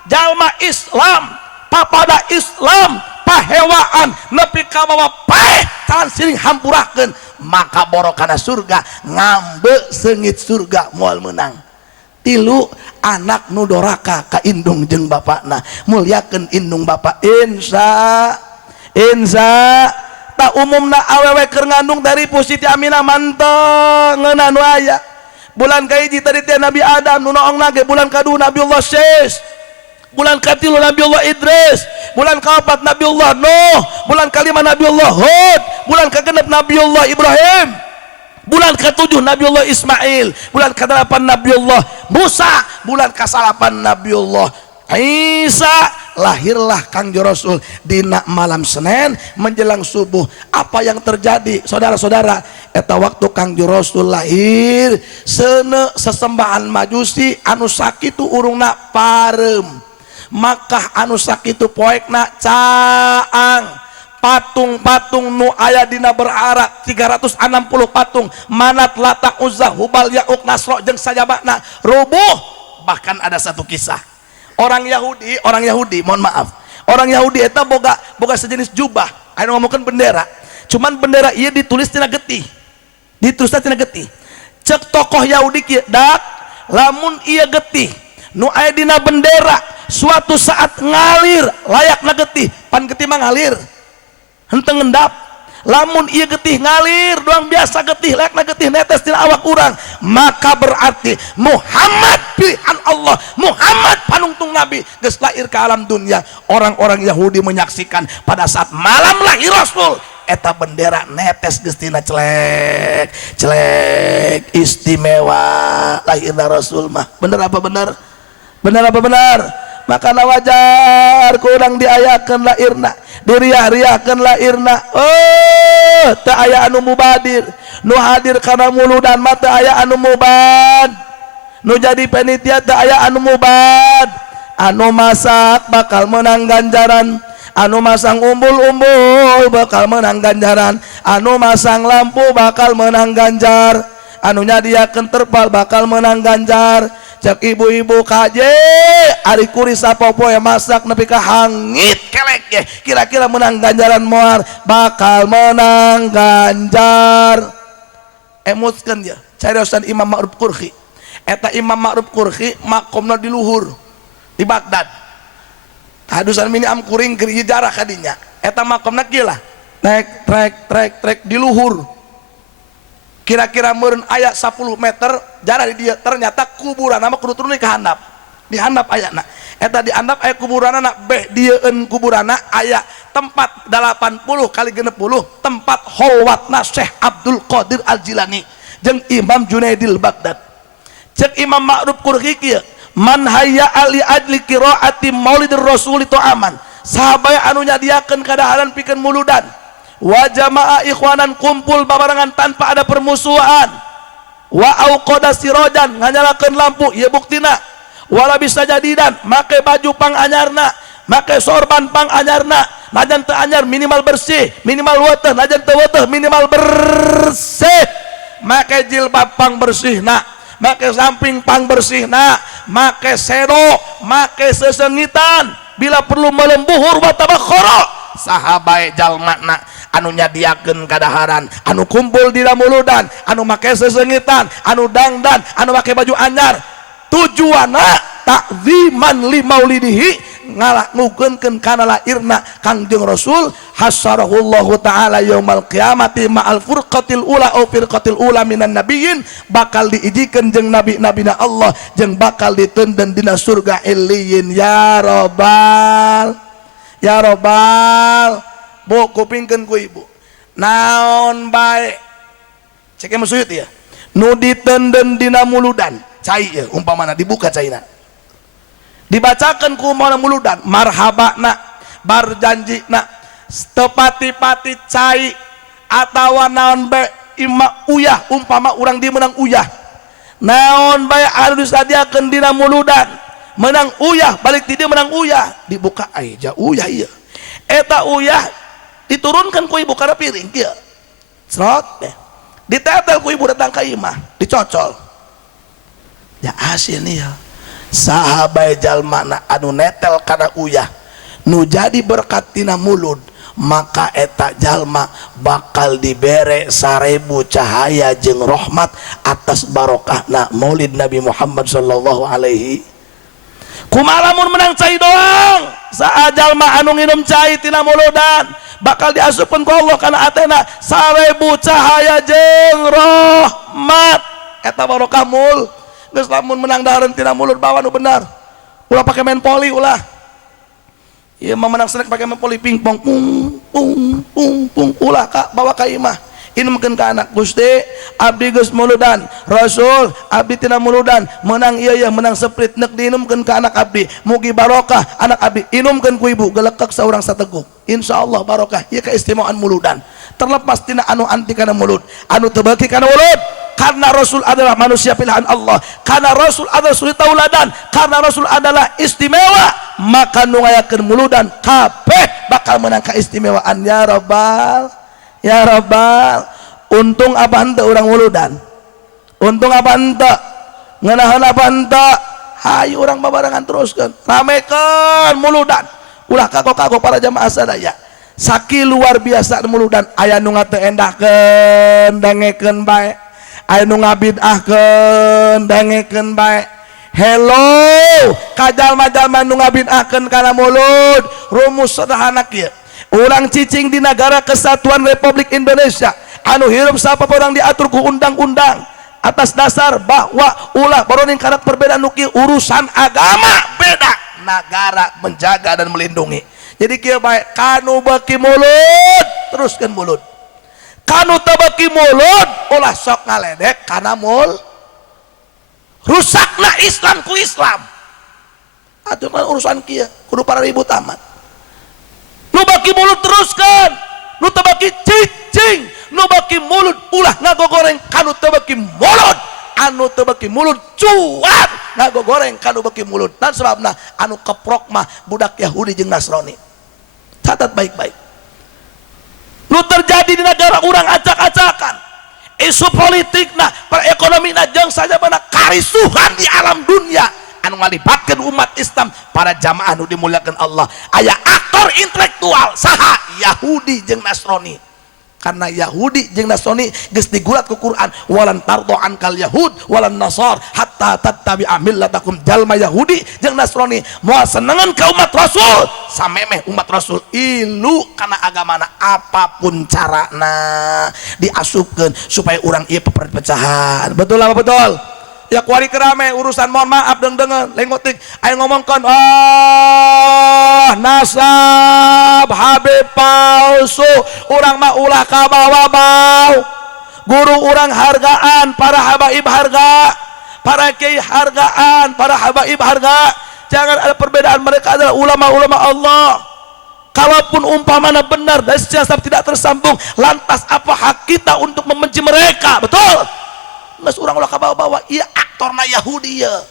jalma Islam papada Islam pahewaan nepi ka bawa paeh can siring hampurakeun maka borokana surga ngambe seungit surga moal menang 3 anak nu doraka ka indung jeung bapana mulyakeun indung bapa insya tak umumna awewe keur ngandung dari Siti Aminah manteng ngeunah nu aya bulan kahiji tadi teh Nabi Adam nu noongna ge bulan kadua Nabiullah Syekh bulan katilu Nabiullah Idris, bulan kaopat Nabiullah Nuh, bulan kalima Nabiullah Hud, bulan kagenep Nabiullah Ibrahim, bulan ketujuh Nabiullah Ismail, bulan ke-8 Nabiullah Musa, bulan ke-8 Nabiullah Isa. Lahirlah Kangjeng Rasul dina malam Senin menjelang subuh. Apa yang terjadi saudara-saudara? Eta waktu Kangjeng Rasul lahir sesembahan majusi anu sakitu urungna parem, maka anu sakitu poekna caang. Patung-patung nu aya dina berara 360 patung Manat, Lata, Uzza, Hubal, Ya'uk, Nasro jeung sajabana rubuh. Bahkan ada satu kisah orang Yahudi, mohon maaf, orang Yahudi eta boga sejenis jubah anu ngomongkeun bendera, cuman bendera ieu ditulis tina getih, cek tokoh Yahudi kieu dak lamun ieu getih nu aya dina bendera suatu saat ngalir layakna getih, pan getih mah ngalir henteu ngendap, lamun ieu getih ngalir doang biasa getih layakna getih netes tina awak urang, maka berarti Muhammad pilihan Allah, Muhammad panungtung Nabi geus lahir ke alam dunia. Orang-orang Yahudi menyaksikan pada saat malam lahir Rasul eta bendera netes geus tina celek istimewa lahirna Rasul mah. Bener apa bener? Maka wajar kurang diayakeun lahirna, diriah-riahkeun lahirna. Oh, teu aya anu mubadir, nu hadir kana muludan mah teu aya anu mubad, nu jadi panitia teu aya anu mubad. Anu masak bakal menang ganjaran, anu masang umbul-umbul bakal menang ganjaran, anu masang lampu bakal menang ganjar, anu nyadiakeun terpal bakal menang ganjar. Cek ibu-ibu kaje ari kuri sapopoe masak nepi ka hangit kelek ye, kira-kira menang ganjaran moal bakal menang ganjar. Emutkeun ya cariosan Imam Ma'ruf Qurhi. Eta Imam Ma'ruf Qurhi makomna di luhur di Baghdad. Hadusan mini am kuring keur ijarah kadinya. Eta makomna kieu lah, trek di luhur. Kira-kira meureun aya 10 meter jarak di dia, ternyata kuburan nama kudu turun ke handap, di handap ayana eta di handap aya kuburanna beh dieun kuburanna aya tempat 80 kali 60 tempat holwatna Syekh Abdul Qadir Al-Jilani jeung Imam Junaidil Baghdad. Cek Imam Ma'ruf Qurhi kieu, man hayya ali ajli qiraati Maulidir Rasul itu aman, sahabaya anu nyadiakeun kadaharan pikeun muludan, wa jama'a ikhwanan kumpul babarengan tanpa ada permusuhan, wa auqada sirojan nganyalakeun lampu ieu buktina, wala bisa jadidan make baju pang anyarna, make sorban pang anyarna, najan teu anyar minimal bersih, minimal weuteung, najan teu weuteung minimal bersih, make jilbab pang bersihna, make samping pang bersihna, make sedo, make sesengitan, bila perlu melembuhur wa tabakhara. Sahabae jalmana anu nyadiakeun kadaharan, anu kumpul di muludan, anu make sesengitan, anu dangdan, anu make baju anyar, tujuanna takziman li maulidihi, ngalakukeun kana lahirna Kangjeng Rasul hasyarahullahu taala yaumal qiyamati ma'al furqatil ula au firqatil ula minan nabiyyin, bakal diijikeun jeung nabi-nabina Allah jeung bakal diteunden dina surga illiyin. Ya robbal bu kupingkeun ku ibu naon bae cek masuyut ya nu diteunden dina muludan cai ya umpamana dibuka caina dibacakeun ku umpamana muludan marhabana barjanjina tepati-pati cai atawa naon bae ima uyah umpama urang di menang uyah naon bae anu disadiakeun dina muludan menang uyah balik ti dia menang uyah dibuka aja uyah ieu eta uyah diturunkan ku ibu kana piring kieu srot ditetel ku ibu datang ka imah dicocol ya asin ieu sahabae jalmana anu netel kana uyah nu jadi berkat tina mulud, maka eta jalma bakal dibere 1000 cahaya jeung rahmat atas barokahna maulid Nabi Muhammad sallallahu alaihi. Kumaha lamun menang cai doang, saajal mah anu nginum cai tina muludan bakal diasupkeun ku Allah kana atena 1000 cahaya jeung rahmat. Eta barokah mul geus lamun menang dahareun tina mulut bawa nu benar ulah pakai main poli ulah. Iya memenang snack pakai main poli pingpong pung ulah kak bawa ka imah. Ini mungkin ke anak Gusti abdi geus muludan Rasul abdi tina muludan menang iya menang seprit nek diinumkeun ke anak abdi mugi barokah anak abdi inumkeun ku ibu gelekek saurang sateguk insyaallah barokah ieu keistimewaan muludan terlepas tina anu anti kana mulut anu teu beuki kana mulut karena Rasul adalah manusia pilihan Allah, karena Rasul adalah suri tauladan, karena Rasul adalah istimewa, maka nu ngayakeun muludan kabeh bakal menang keistimewaan ya Rabbal ya Rabbal. Untung apa henteu urang muludan, untung apa henteu ngeunaheun apa henteu hayu urang babarengan teruskeun ramekeun muludan ulah kagok-kagok para jamaah sadaya saki luar biasa muludan aya nu ngateu endahkeun dengekeun bae aya nu ngabidahkeun dengekeun bae. Hello kajalma-jalma nu ngabidahkeun kana mulut rumus sederhana kieu urang cicing di negara kesatuan Republik Indonesia anu hirup sapapa urang diatur ku undang-undang atas dasar bahwa ulah baroning karena perbedaan nuki urusan agama beda negara menjaga dan melindungi. Jadi kieu bae kanu beuki mulut teruskeun mulut kanu teu beuki mulut ulah sok ngaledek kana mul rusakna Islam ku Islam atuh kan urusan kieu kudu para ribut amat nu beuki mulut teruskeun nu teu beuki cicing nu beuki mulut ulah ngagogoreng kanu teu beuki mulut anu teu beuki mulut cuat ngagogoreng kanu beuki mulut dan sebabna anu keprok mah budak Yahudi jeung Nasrani. Catat baik-baik nu terjadi di negara urang acak-acakan isu politikna perekonomina jeung sajabana karisuhan di alam dunia anu ngalibatkeun umat Islam para jamaah nu dimuliakeun Allah aya aktor intelektual saha Yahudi jeung Nasrani karena Yahudi jeung Nasrani geus digulat ku Quran walan tardo ankal yahud walan nasar hatta tattabi'a millatakum jalma Yahudi jeung Nasrani moal senengan ka umat Rasul samemeh umat Rasul ilu kana agamana apapun carana diasupkeun supaya urang ieu perpecahan. Betul apa betul? Ya kuari kerame urusan mohon maaf deung-deungeun lengotik aya ngomongkeun nasab Habib palsu urang mah ulah kabawa-baw guru urang hargaan para habaib harga para kiai hargaan para habaib harga jangan ada perbedaan mereka adalah ulama-ulama Allah. Kalaupun umpamana benar dan secara tidak tersambung lantas apa hak kita untuk membenci mereka? Betul? Nges urang ulah kabawa-bawa ieu aktorna Yahudi ya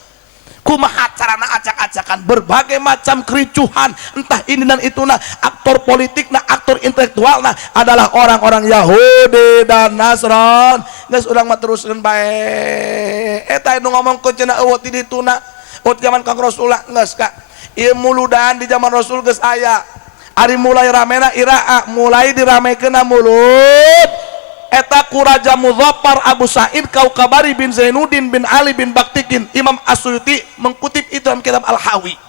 kumaha carana acak-acakan berbagai macam kericuhan entah ini dan itu nah aktor politik nah aktor intelektual nah adalah orang-orang Yahudi dan Nasron. Nges urang mah teruskeun bae eta nu ngomong ku cenah eueuh ti ditu na ut zaman Kang Rasulullah nges ka ieu muludan di zaman Rasul geus aya ari mulai ramena iraa mulai diramekeunna mulut eta ku Raja Muzaffar Abu Sa'id Kaukabari bin Zainuddin bin Ali bin Baktikin. Imam As-Suyuti mengkutip itu dalam kitab Al-Hawi.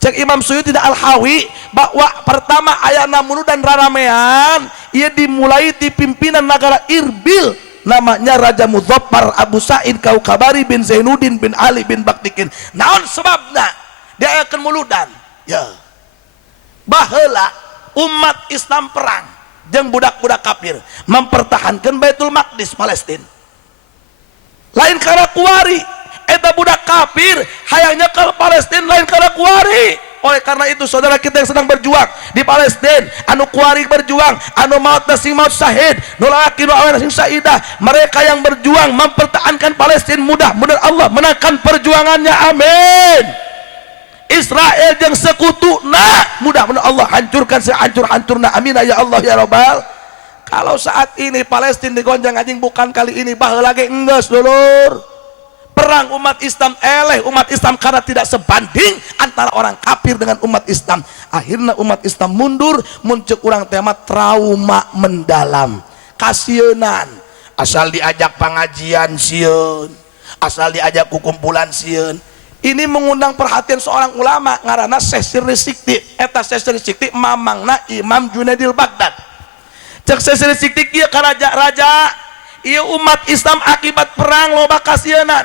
Cek Imam Suyuti dan Al-Hawi bahwa pertama ayana mulu dan raramean ia dimulai di pimpinan negara Irbil namanya Raja Muzaffar Abu Sa'id Kaukabari bin Zainuddin bin Ali bin Baktikin. Naon sebabna dia akan muludan ya baheula umat Islam perang jeung budak-budak kafir mempertahankan Baitul Maqdis Palestina lain karena kuari eta budak kafir hayangnya ke Palestina lain karena kuari. Oleh karena itu saudara kita yang sedang berjuang di Palestina anu kuari berjuang anu maut nasi maut syahid nu lalaki nu awen sing saidah mereka yang berjuang mempertahankan Palestina mudah-mudahan Allah menangkan perjuangannya amin. Israel yang sekutu nah mudah-mudahan Allah hancurkan sehancur-hancurna amin ya Allah ya Rabbal. Kalau saat ini Palestina digonjang anjing bukan kali ini baheula ge enggeus dulur perang umat Islam eleh umat Islam karena tidak sebanding antara orang kafir dengan umat Islam akhirnya umat Islam mundur muncul urang tema trauma mendalam kasienan asal diajak pengajian sieun asal diajak kumpulan sieun. Ini mengundang perhatian seorang ulama ngaranna Syekh Sirri Sikti. Eta Syekh Sirri Sikti mamangna Imam Junaidil Baghdad. Cek Syekh Sirri Sikti ieu ka raja ieu umat Islam akibat perang loba kasienan.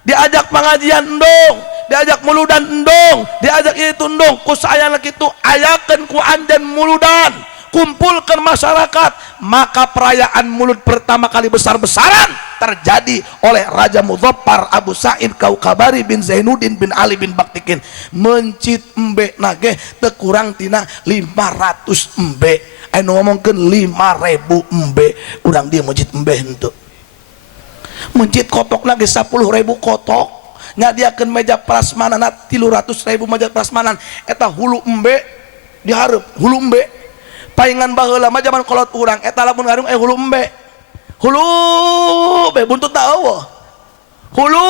Diajak pengajian endong, diajak muludan endong, diajak ieu tundung ku saayana kitu ayakeun ku anjeun muludan kumpulkan masyarakat, maka perayaan mulud pertama kali besar-besaran terjadi oleh Raja Mudzaffar Abu Sa'id Kaukabari bin Zainuddin bin Ali bin Baktikin. Mencit embe nage teu kurang tina 500 embe. Anu ngomongkeun 5.000 embe. Urang dia mencit embe henteu. Mencit kotok nage 10.000 kotok. Nyadiakeun meja prasmanan 300.000 meja prasmanan eta hulu embe dihareup hulu embe. Paingan baheula mah zaman kolot urang eta lamun ngarung hulu embe. Hulu be buntut na eueuh. Hulu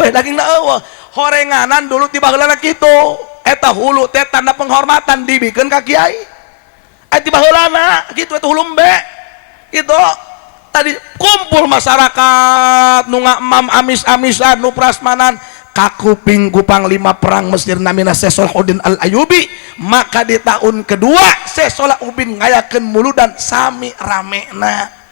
be daging na eueuh. Horenganan dulu ti baheulana kitu. Eta hulu teh tanda penghormatan dibikeun ka kiai. Ti baheulana kitu eta hulu embe. Kitu tadi kumpul masyarakat nu ngamam amis-amisan nu prasmanan kakuping ku panglima perang Mesir namina Syekh Salahuddin Al-Ayyubi. Maka di tahun kedua Syekh Salahuddin ngayakeun muludan sami ramena.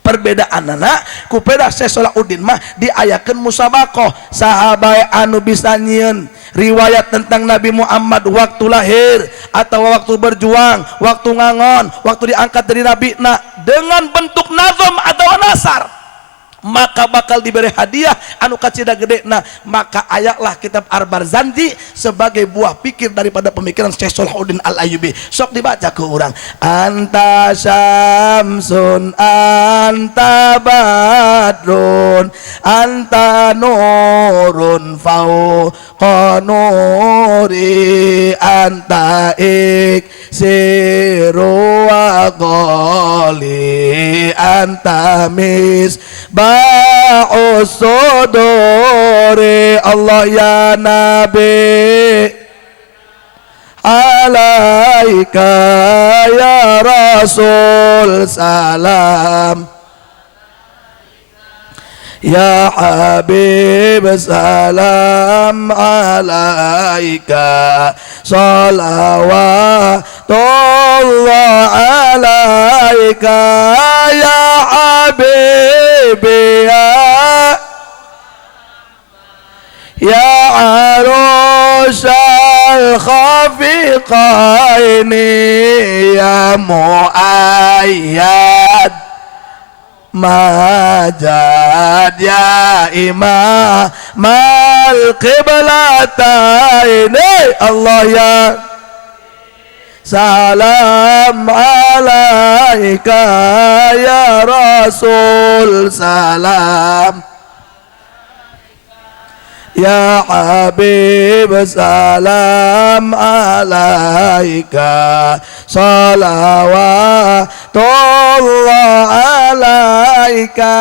Perbedaanana ku peda Syekh Salahuddin mah diayakeun musabaqah sahabat anu bisa nyieun riwayat tentang Nabi Muhammad waktu lahir atau waktu berjuang, waktu ngangon, waktu diangkat dari nabina dengan bentuk nazam atau nasar, maka bakal diberi hadiah anu kacida gede. Nah, maka ayatlah kitab Ar-Barzanji sebagai buah pikir daripada pemikiran Syekh Salahuddin Al-Ayyubi. Sok dibaca ke orang. Anta syamsun anta badrun anta nurun fauqa nuri anta iksiru wa qali anta Ba'usuduri Allah ya Nabi alaika ya Rasul salam ya Habib salam alaika salawatullah alaika ya Habib ya arusal khafiqaini ya muayyad majad ya imam al-qiblataini Allah ya salam alaika ya Rasul salam ya Habib salam alaika salawatullah alaika.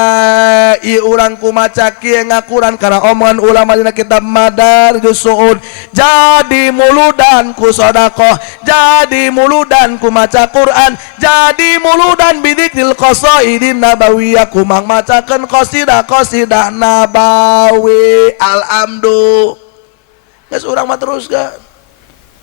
I urang kumaca kieu ngakuran karena omongan ulama dina kitab Madarijus Su'ud. Jadi muludan ku sedekah, jadi muludan ku maca Quran, jadi muludan bidzikril qasaidin nabawiyah kumang macakeun qasidah-qasidah nabawi. Alhamdulillah. Geus urang mah teruskeun.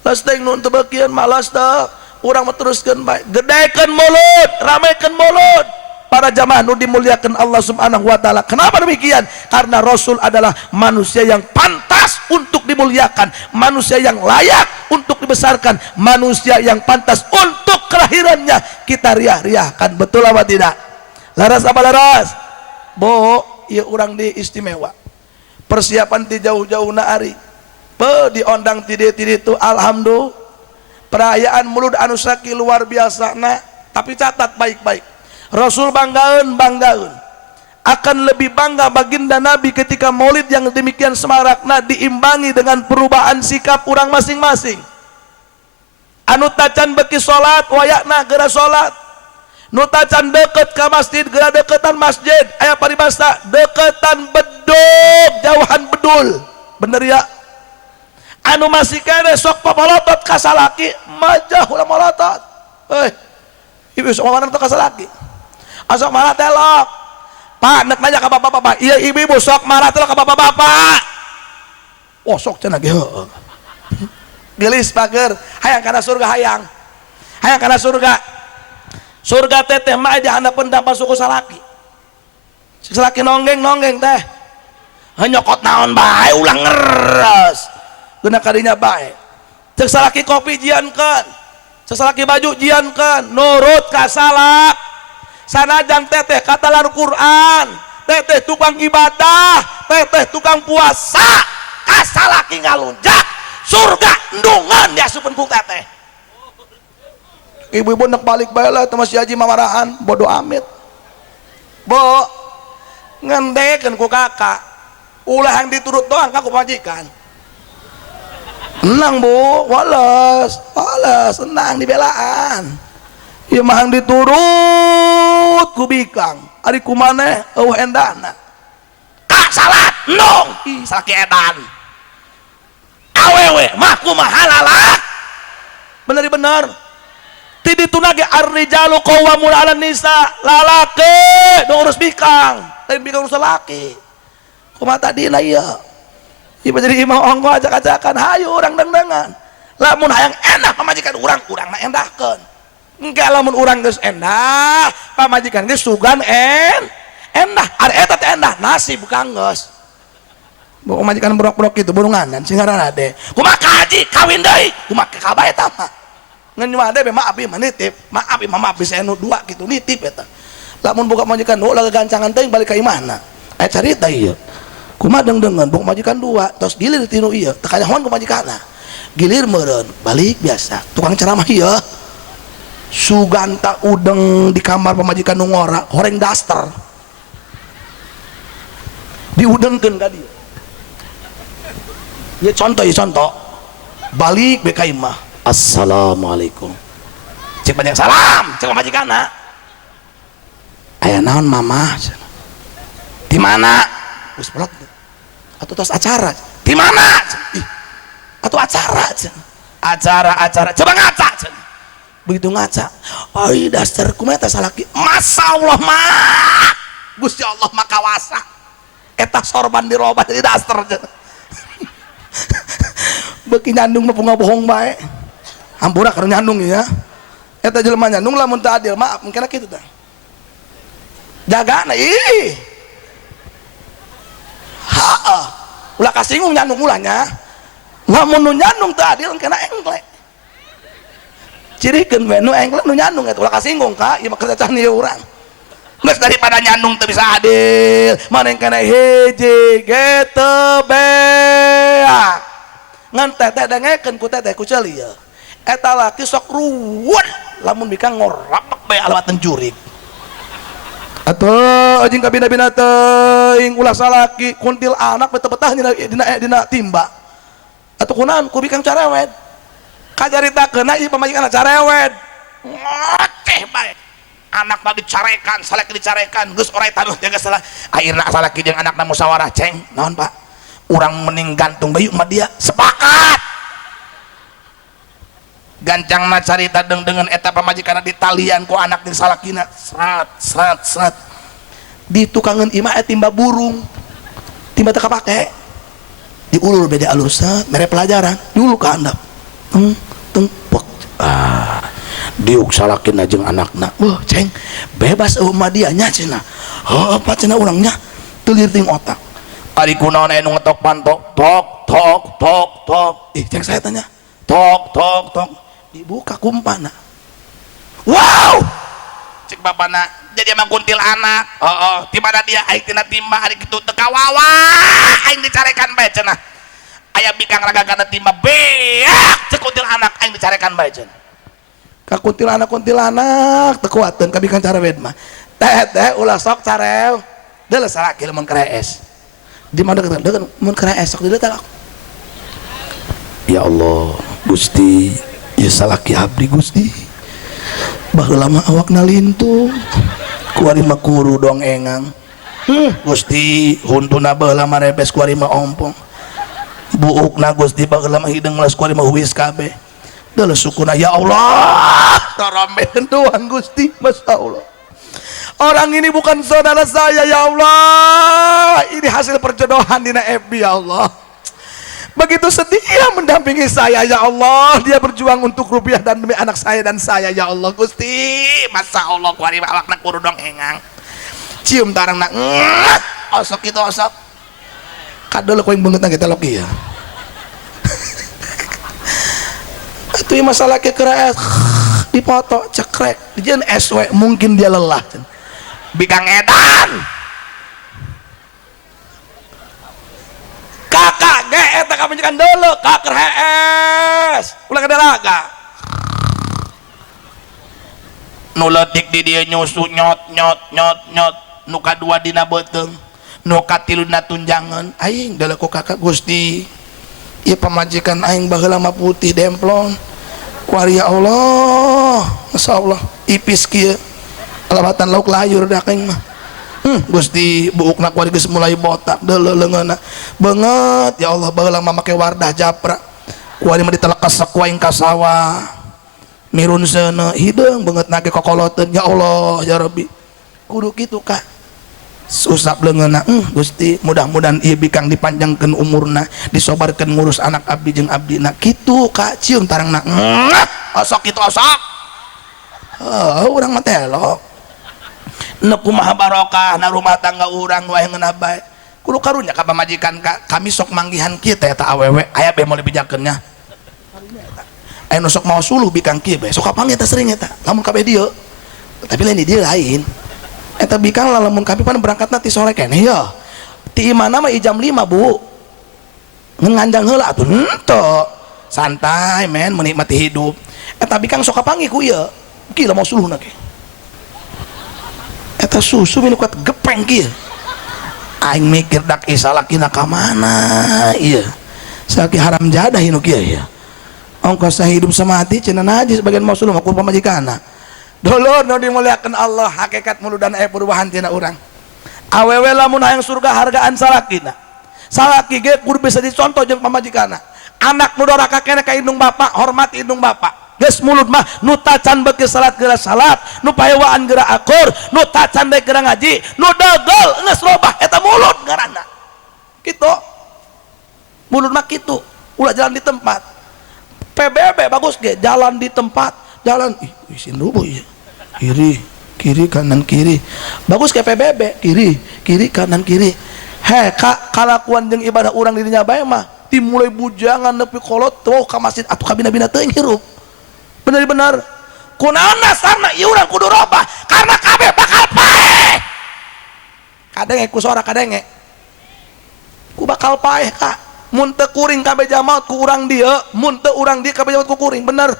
Lasteng nu teu beukeun malas teh. Urang mah teruskeun bae. Gedekeun mulut, ramekeun mulut. Para jamaah nu dimuliakan Allah Subhanahu wa taala. Kenapa demikian? Karena Rasul adalah manusia yang pantas untuk dimuliakan, manusia yang layak untuk dibesarkan, manusia yang pantas untuk kelahirannya kita riah-riahkan. Betul apa tidak? Laras apa laras? Bo, ieu urang di istimewa. Persiapan ti jauh-jauh na ari. Pe diondang ti dieu itu alhamdulillah. Perayaan mulud anu saki luar biasa na, tapi catat baik-baik. Rasul banggaun akan lebih bangga baginda Nabi ketika maulid yang demikian semarakna diimbangi dengan perubahan sikap orang masing-masing. Anu tacan beki salat wayakna geura salat, nu tacan deket ka masjid geura deketan masjid. Aya paribasa deketan bedug jauhan bedul, bener ya? Anu masih kene sok papalotot ka salaki majah ulah molotot. Ibu sok mana teh ka salaki. Asok marah telok Pak nek nanya ke bapak-bapak, iya ibu-ibu sok marah telok ke bapak-bapak. Oh sok cenah ge gelis pager hayang kana surga, hayang kana surga. Surga teh mah di handapeun dampal suku salaki. Salaki nonggeng teh hanyokot naon bae ulah ngeres kena kadinya baik. Cek salaki kopi jiankeun, cek salaki baju jiankeun, nurut ka salak. Sanajan teteh katalar Quran, teteh tukang ibadah, teteh tukang puasa, ka salaki ngalunjak surga ndungan diasupeun ku teteh. Ibu-ibu nak balik bae lah teh si Haji mamarahan, bodoh amit. Bo, ngendekeun ku kakak, ulah yang diturut doang ka ku majikan. Tenang Bu, wales, senang dibelaan. Ieu mah yang diturut ku bikang, ari kumaneh eueuh endahna. Ka salat nong, ih salaki edan. Awewe mah kumaha lalak. Bener. Ti dituna ge ar-rijalu qawwamun 'alan nisa, lalaki nu urus bikang, lain bikang urus laki. Kumaha tadina ieu? Ibu jadi imam ongko ajak-ajakan, hayu orang dengdengan. Lamun hayang endah pamajikan urang mah endahkeun. Engke lamun urang geus endah, pamajikan geus sugan endah. Ari eta teh endah nasib bukan geus. Bok pamajikan brok-brok kitu burunganan sing ngaranna de. Kumaha kaji kawin deui, kumaha kabeh eta mah. Ngan nyuah de maaf ieu mah nitip, maaf bisa anu dua kitu nitip eta. Lamun boga pamajikan ulah gancangan teuing balik ka imahna. Aya carita ieu. Kumaha dengdengan bok majikan dua tos gilir tinu ieu teu kanyahoan ku majikanna gilir meureun balik biasa tukang ceramah ieu suganta udeng di kamar pamajikan nu ngora horeng daster diudengkeun ka dieu ieu contoh balik be ka imah assalamualaikum cek banyak salam cek majikanna aya naon mamah di mana geus pelot atau tos acara di mana atau acara coba ngaca begitu ngaca oi dasar kumaha teh salaki masyaallah mah Gusti Allah mah kawasa eta sorban dirobah jadi dasar beuki nyandung mah bunga bohong bae hampura keur nyandung ya eta jelema nyandung lamun teu adil maaf mungkin kitu teh jagana ih ulah kasinggung nyandung ulahnya lamun nu nyandung teu adil kena engklek cirikeun we nu engklek nu nyandung eta ulah kasinggung ka ieu mah kerjaan ieu urang geus daripada nyandung teu bisa adil maneh kena hiji ge teu bea ngan teteh dengekeun ku teteh ku ceul eta laki sok ruwet lamun bikang ngorapek bae alamaten jurig atuh anjing kabina-bina teuing ulah salaki kuntil anak betah-betah dina timba atuh kunaon ku bikang carewet kajaritakeun ieu pamajikanna carewet ngoceh bae anak mah dicarekan salaki dicarekan geus oray tanuh jaga salah akhirna salaki jeung anakna musyawarah ceng naon Pak urang mending gantung bayu mah dia sepakat gancangna carita dengan eta pamajikanna ditalian ku anak di salakina serat di tukangan imah timba burung timba teu kapake diulur beda alur set mere pelajaran diulur ka handap teng pok diuk salakina jeung anakna wah ceng bebas mah dia nya cenah heuh apa cenah urangnya teu lirting otak ari kunaon anu ngetok pantok tok ih ceng saya tanya tok dibuka kumpana wow cek bapana jadi emang kuntil anak di mana dia aing tina timba hari kitu teu kawawa aing dicarekan bae cenah aya bikang raga kana timba beak cek kuntil anak aing dicarekan bae cenah ka kuntil anak teu kuateun ka bikang carewet mah teh ulah sok carew deuleuh salaki mun krees di mana deukeut mun krees sok deuleuh talak ya Allah Gusti ya salaki abdi Gusti baheula mah awakna lintu kuari mah kuru dong engang Gusti huntuna baheula mah rebes kuari mah ompong buukna Gusti baheula mah hideung melas kuari mah huwis kabeh deuleuh sukuna ya Allah tarambeun doang Gusti masyaallah orang ini bukan saudara saya ya Allah ini hasil perjodohan dina FB ya Allah begitu setia mendampingi saya ya Allah dia berjuang untuk rupiah dan demi anak saya dan saya ya Allah Gusti masa Allah kuari awakna kudu dong engang cium tarangna osok itu osok kadol ko yang banget kita loki ya TV masalah ke keras dipoto cekrek dijen SW mungkin dia lelah bikang edan kakak ge eta kapanjikan dulu kaker HS ulah kadalaga nu leutik di dieu nyusu nyot nu kadua dina beuteung nu katiluna tunjangan aing dalah ku kakak Gusti ieu pamajikan aing baheula mah putih demplon kuari ya Allah Masya Allah ipis kieu alabatan lauk layur dah aing mah Gusti buukna kuari geus mulai botak deuleu leungeunna beungeut ya Allah baheula mah make wardah japra kuari mah ditelekas sakuaing ka sawah mirun seuneu hideung beungeut nage kokoloteun ya Allah ya Rabbi kudu kitu Kak susap leungeunna Gusti mudah-mudahan ieu bikang dipanjangkeun umurna disobarkeun ngurus anak abdi jeung abdina kitu Kak cium tarangna osok kitu osok urang mah telok nu kumaha barokah na rumah tangga urang wae ngeunah bae kudu karunya ka pamajikan kami sok manggihan kieu teh eta awewe aya bae moal dibijakeun nya aya nu sok mau suluh bikang kieu bae sok kapanggih eta sering eta lamun kabeh dieu tapi lain di dieu lain eta bikang lamun kami pan berangkatna ti sore keneh ya ti imana mah jam 5 Bu nganjang heula atuh henteu santai men menikmati hidup eta bikang sok kapanggih ku ieu kieu mau suluhna ge eta susu minum kuat gepeng kieu aing mikir dak isalakina ka mana ieu salaki haram jadah hinu kieu ya ongkos hidup samati cenah najis sebagian mau suluh ku pamajikanna dulur nu dimuliakeun Allah hakikat muludan aya perubahan tina urang awewe lamun hayang surga hargaan salakina salaki ge kudu bisa dicontoh jeung pamajikanna anak nu doraka keneh ka indung bapa hormati indung bapa geus mulut mah nu tacan beuki salat geura salat nu paewaan geura akur nu tacan bae geura ngaji nu degel geus robah eta mulut ngaranna kitu mulut mah kitu ulah jalan di tempat PBB bagus ge jalan di tempat jalan isin dulu ya kiri kanan kiri bagus kayak PBB kiri kanan kiri kalakuan jeung ibadah urang dirinya bae mah dimulai bujangan nepi kolot tuh ka masjid atuh ka bina-bina teuing hirup bener-bener kunaon dasarna ieu urang kudu robah karena kabeh bakal paeh kadenge ku sora kadenge ku bakal paeh Kak mun teu kuring kabeh jamaah ku urang dieu mun teu urang dieu kabeh jamaah ku kuring bener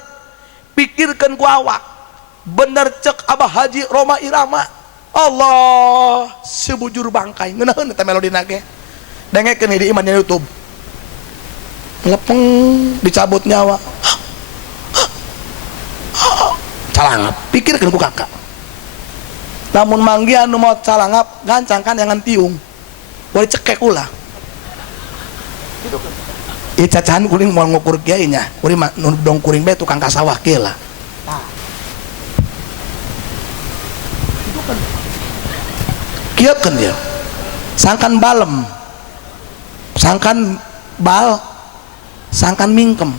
pikirkan ku awak bener cek Abah Haji Roma Irama Allah sebujur bangkai ngeunaheun eta melodina ge dengekeun di imannya YouTube lepeng dicabut nyawa calangap pikirkan ku kakak namun manggihan nu mau calangap gancang kan jangan tiung boleh cekek ulah ieu cacahan kuring moal ngukur kiai nya kuring mah nu dong kuring bae tukang ka sawah kieu lah kieu kan dia sangkan balem sangkan bal sangkan mingkem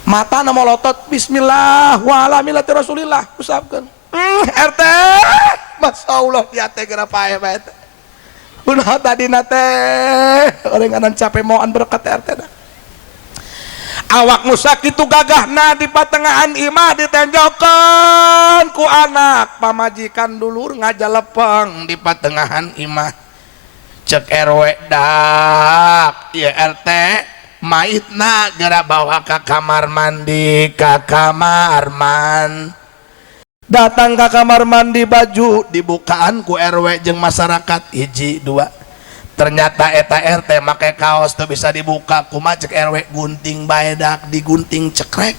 mata na molotot bismillah wa ala millati rasulillah usapkeun RT Masya Allah dia teh geura paeh bae teh kunaon tadina teh orenganan capek moan berkat RT dah awak nu sakitu gagahna di patengahan imah ditenjokeun ku anak pamajikan dulur ngajalepeng di patengahan imah cek RW dak ieu RT maitna geura bawa ka kamar mandi ka kamar man datang ke kamar mandi baju dibukaan ku RW jeung masyarakat hiji dua ternyata eta RT make kaos tuh bisa dibuka kumaha cek RW gunting baedak digunting cekrek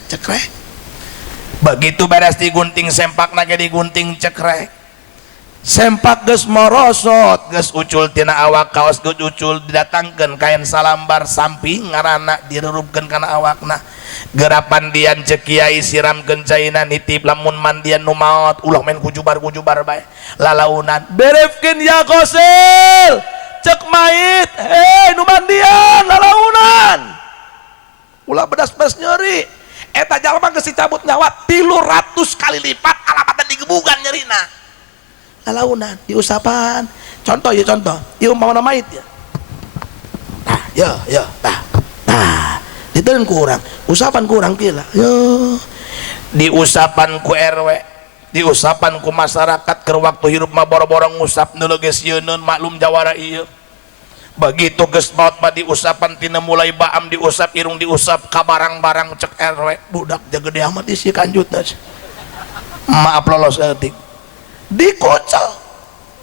begitu beres digunting sempak nage digunting cekrek sempak geus morosot geus ucul tina awak kaos geus ucul didatangkeun kain salambar samping ngaranna direrupkeun kana awakna gerapan dian cek kiai siramkeun caina nitip lamun mandian nu maot ulah main kujubar bae lalaunan berefkeun ya kosil cek mait nu mandian lalaunan ulah bedas-bedas nyeri eta jalma geus dicabut nyawa 300 kali lipat alapatan digebugan nyerina lalaunan diusapan contoh ieu maona mait ya tah diteun ku urang usapan ku urang kieu lah yo diusapan ku RW, diusapan ku masyarakat ke waktu hirup mah boro-boro ngusap nu geus yeunun maklum jawara ieu. Begitu geus maot mah diusapan tina mulai baam diusap irung diusap ka barang-barang cek RW budak jaga gede amat isi kanjutna. Maaf lolos eutik. Dikocel,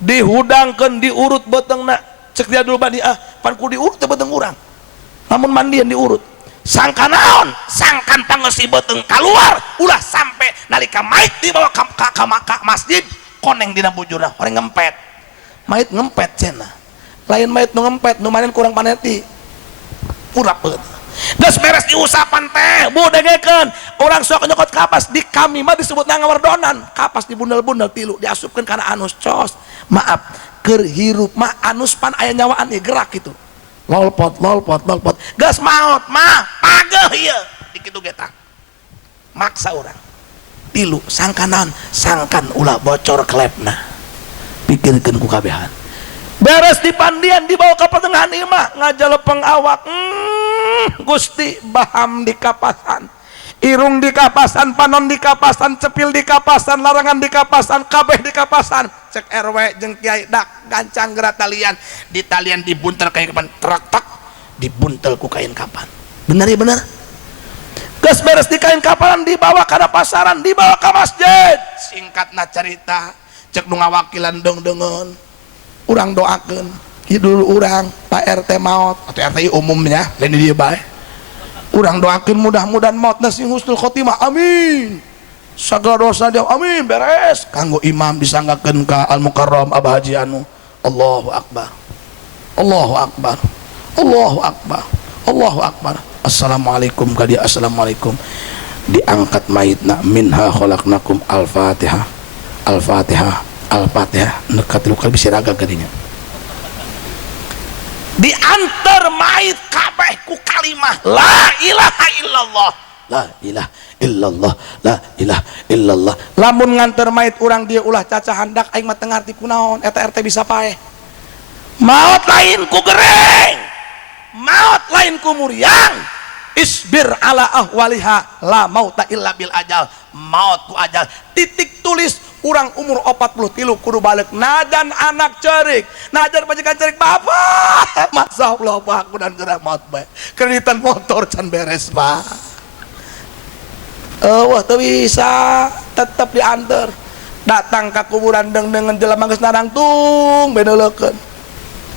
dihudangkeun diurut beutengna. Cek dia dulu badi pan ku diurut teh beuteng urang. Lamun mandian diurut. Sangka naon? Sangkan pangeus beuteng kaluar ulah sampai nalika mait dibawa ka masjid koneng dina bujurna orang ngempet. Mait ngempet cenah. Lain mait nu ngempet nu manen kurang paneti purapeut geus beres diusapan teh budegekeun urang sok nyokot kapas di kami mah disebut ngawardonan kapas dibundel-bundel tilu diasupkeun kana anus cos maaf keur hirup mah anus pan aya nyawaan ieu gerak gitu lolpot geus maot mah pageuh ieu dikitu ge tah maksa urang tilu sangkanan sangkan ulah bocor klepna pikirkeun ku kabehan beres dipandian dibawa ke pertengahan imah ngajalepeng awak Gusti baham di kapasan irung di kapasan panon di kapasan cepil di kapasan larangan di kapasan kabeh di kapasan cek RW jeung kiai dak gancang gerak talian di talian dibuntel kain kapan trak dibuntel ku kain kapan bener ya bener geus beres di kain kapanan dibawa ke pasaran dibawa ke masjid singkatna cerita cek nu ngawakilan dong-dongon urang doakeun hidul urang Pak RT maot atau RT umumnya lain di dieu bae urang doakeun mudah-mudahan maotna sing husnul khotimah amin sagala dosa dia amin beres kanggo imam disanggakeun ka Al Mukarram Abah Haji Anu Allahu akbar Allahu akbar Allahu akbar Allahu akbar assalamualaikum kadi assalamualaikum diangkat mayitna minha khalaqnakum al-fatihah al-fatihah Al-Fatihah nekat lu kali bisa raga gadinya diantar mayit kabeh ku kalimah la ilaha illallah la ilaha illallah la ilaha illallah lamun nganter mayit urang dia ulah caca handak aing mah teu ngarti kunaon eta RT bisa pae maot lain ku gereng maot lain ku muriang isbir ala ahwaliha la mauta illa bil ajal maut ku ajal titik tulis urang umur 43 kudu balik najan anak cerik najan majikan cerik bapak masya Allah pak aku dan gerak maut baik kreditan motor can beres pak wah tuh bisa tetap diantar datang ke kuburan dengan jelema geus narang tung bedelekeun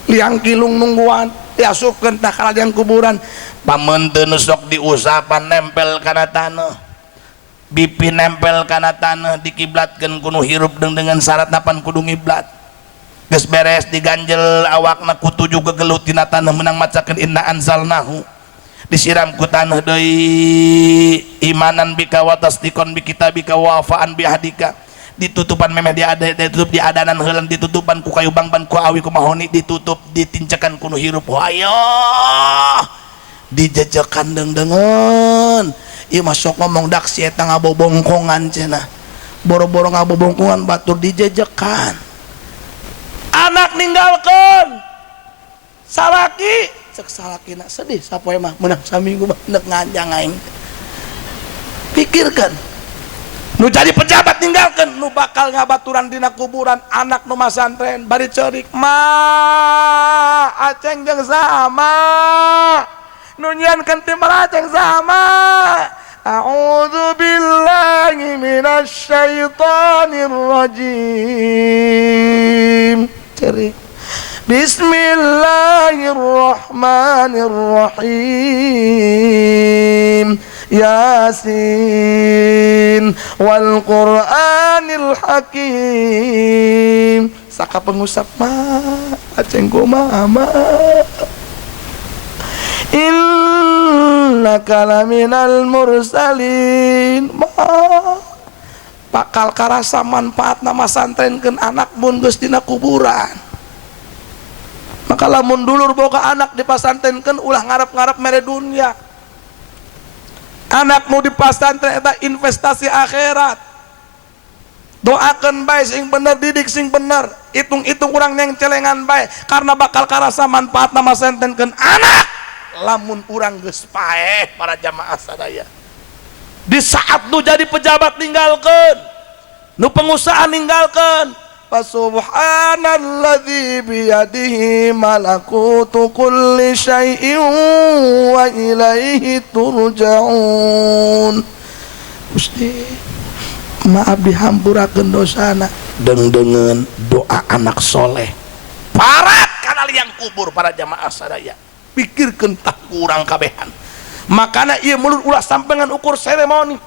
liang kilung nungguan diasupkeun tah ka liang kuburan pamunteun sok diusapan nempel kana taneuh bipi nempel kana taneuh dikiblatkeun kudu hirup dengan syarat napan kudu ngiblat geus beres diganjel awakna ku 7 gegelut tina taneuh menang macakeun inna anzalnahu disiram ku taneuh deui imanan bika wa tasdiqon bi kitabika wa wafaan bi hadika ditutupan memeh ditutup di adanan heuleun ditutupan ku kayu bangban ku awi ku mahoni ditutup ditincekan kudu hirup hayo dijejekan dengdengan ieu mah sok ngomong dak si eta ngabobongkongan cenah boro-boro ngabobongkongan batur dijejekan anak ninggalkeun salaki cek salakina sedih sapoe mah meunang saminggu mah neuk nganjang aing pikirkeun nu jadi pejabat ninggalkeun nu bakal ngabaturan dina kuburan anak nu masantren bari ceurik ma aceng jeung sama nunyiankeun timah aceng sama a'udzu billahi minasy syaithanir rajim ceurik bismillahirrahmanirrahim yasin wal qur'anil hakim saka pengusap mah aceng kumaha innaka laminal mursalin bakal karasa manfaat nama santrenkeun anak mun geus dina kuburan maka lamun dulur boga anak dipasantrenkeun ulah ngarep-ngarep mere dunya anakmu di pasantren eta investasi akhirat doakeun bae sing bener didik sing bener hitung-hitung urang yang celengan bae karena bakal karasa manfaat nama santrenkeun anak lamun urang geus paeh para jamaah sadaya di saat nu jadi pejabat ninggalkeun, nu pengusaha ninggalkeun. Fasubhanalladzi biyadihi malakutu kulli syai'in wa ilaihi turja'un. Gusti maaf dihampurakeun dosana. Dengdengeun doa anak soleh parat kana liang kubur para jamaah sadaya. Pikirkeun tah kurang kabehan. Makana ieu mulut ulah sampengan ukur seremoni,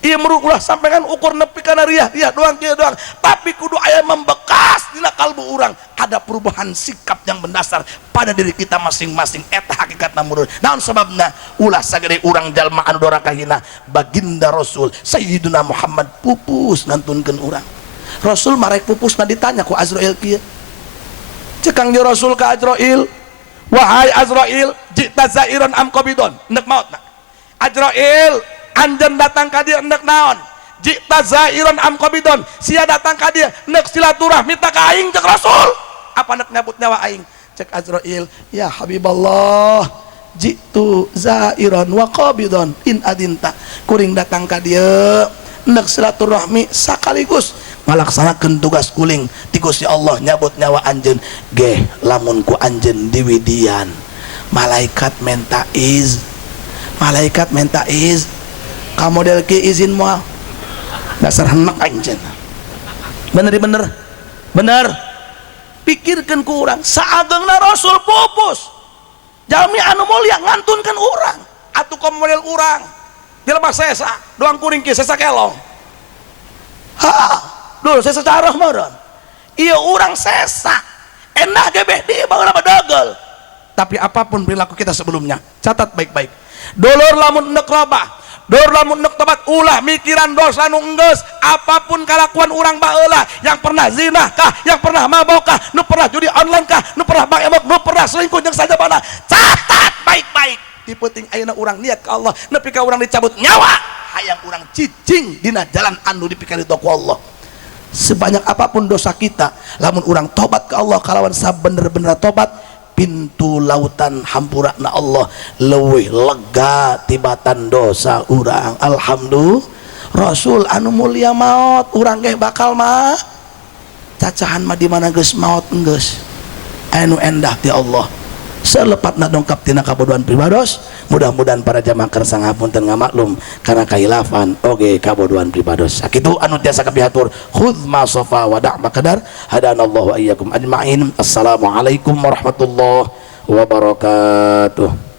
ieu mulut ulah sampengan ukur nepi kana riah-riah doang kieu doang, tapi kudu aya membekas dina kalbu urang. Ada perubahan sikap yang mendasar pada diri kita masing-masing. Eta hakikatna murid. Naon sababna? Ulah sagede urang jalma anu doraka hina baginda Rasul Sayyiduna Muhammad pupus ngantunkeun urang. Rasul marek pupusna ditanya ku Azrail kieu. Cekang di Rasul ka Azrail, wahai Azrail, jita zairon am qabidon, nek mautna. Azrail, anjeun datang ka dieu nek naon? Jita zairon am qabidon, sia datang ka dieu nek silaturahmi ta ka aing cek Rasul. Apa nek nyabut nyawa aing? Cek Azrail, ya Habiballah, jitu zairon wa qabidon in adinta. Kuring datang ka dieu nek silaturahmi sakaligus ngalaksanakeun tugas kuling ti Gusti Allah nyabut nyawa anjeun. Ge lamun ku anjeun diwidian malaikat minta ka model ke izin moal dasar henek anjeun. Bener pikirkeun ku urang saageungna Rasul pupus jalmi anu mulia ngantunkeun urang atuh ka model urang jelema sesa doang kuring kieu sesa kelong. Duh sesa carah meureun ieu urang sesa endah ge beh di baheula badagel. Tapi apapun perilaku kita sebelumnya catat baik-baik. Dulur lamun neuk robah, dulur lamun neuk tobat, ulah mikiran dosa nu enggeus. Apapun kalakuan urang baheula, yang pernah zina kah, yang pernah mabok kah, nu pernah judi online kah, nu pernah baemok, nu pernah selingkuh jeung sajabana, catat baik-baik. Ti penting ayeuna urang niat ka Allah nepi ka urang dicabut nyawa, hayang urang cicing dina jalan anu dipikaridho ku Allah. Sebanyak apapun dosa kita, lamun urang tobat ke Allah kalawan sabener-bener tobat, pintu lautan hampurakna Allah leuwih lega tibatan dosa urang. Alhamdulillah. Rasul anu mulia maot urang ge bakal mah cacahan mah di mana geus maot enggeus anu endah ti Allah. Selepatna dongkap tina kabodohan pribados, mudah-mudahan para jamaah kersa ngapunten ngamaklum karena kailafan oge kabodohan pribados. Sakitu anu tiasa kapihatur khudz ma safa wa da' maqdar hadanallahu wa iyyakum ajmain. Assalamualaikum warahmatullahi wabarakatuh.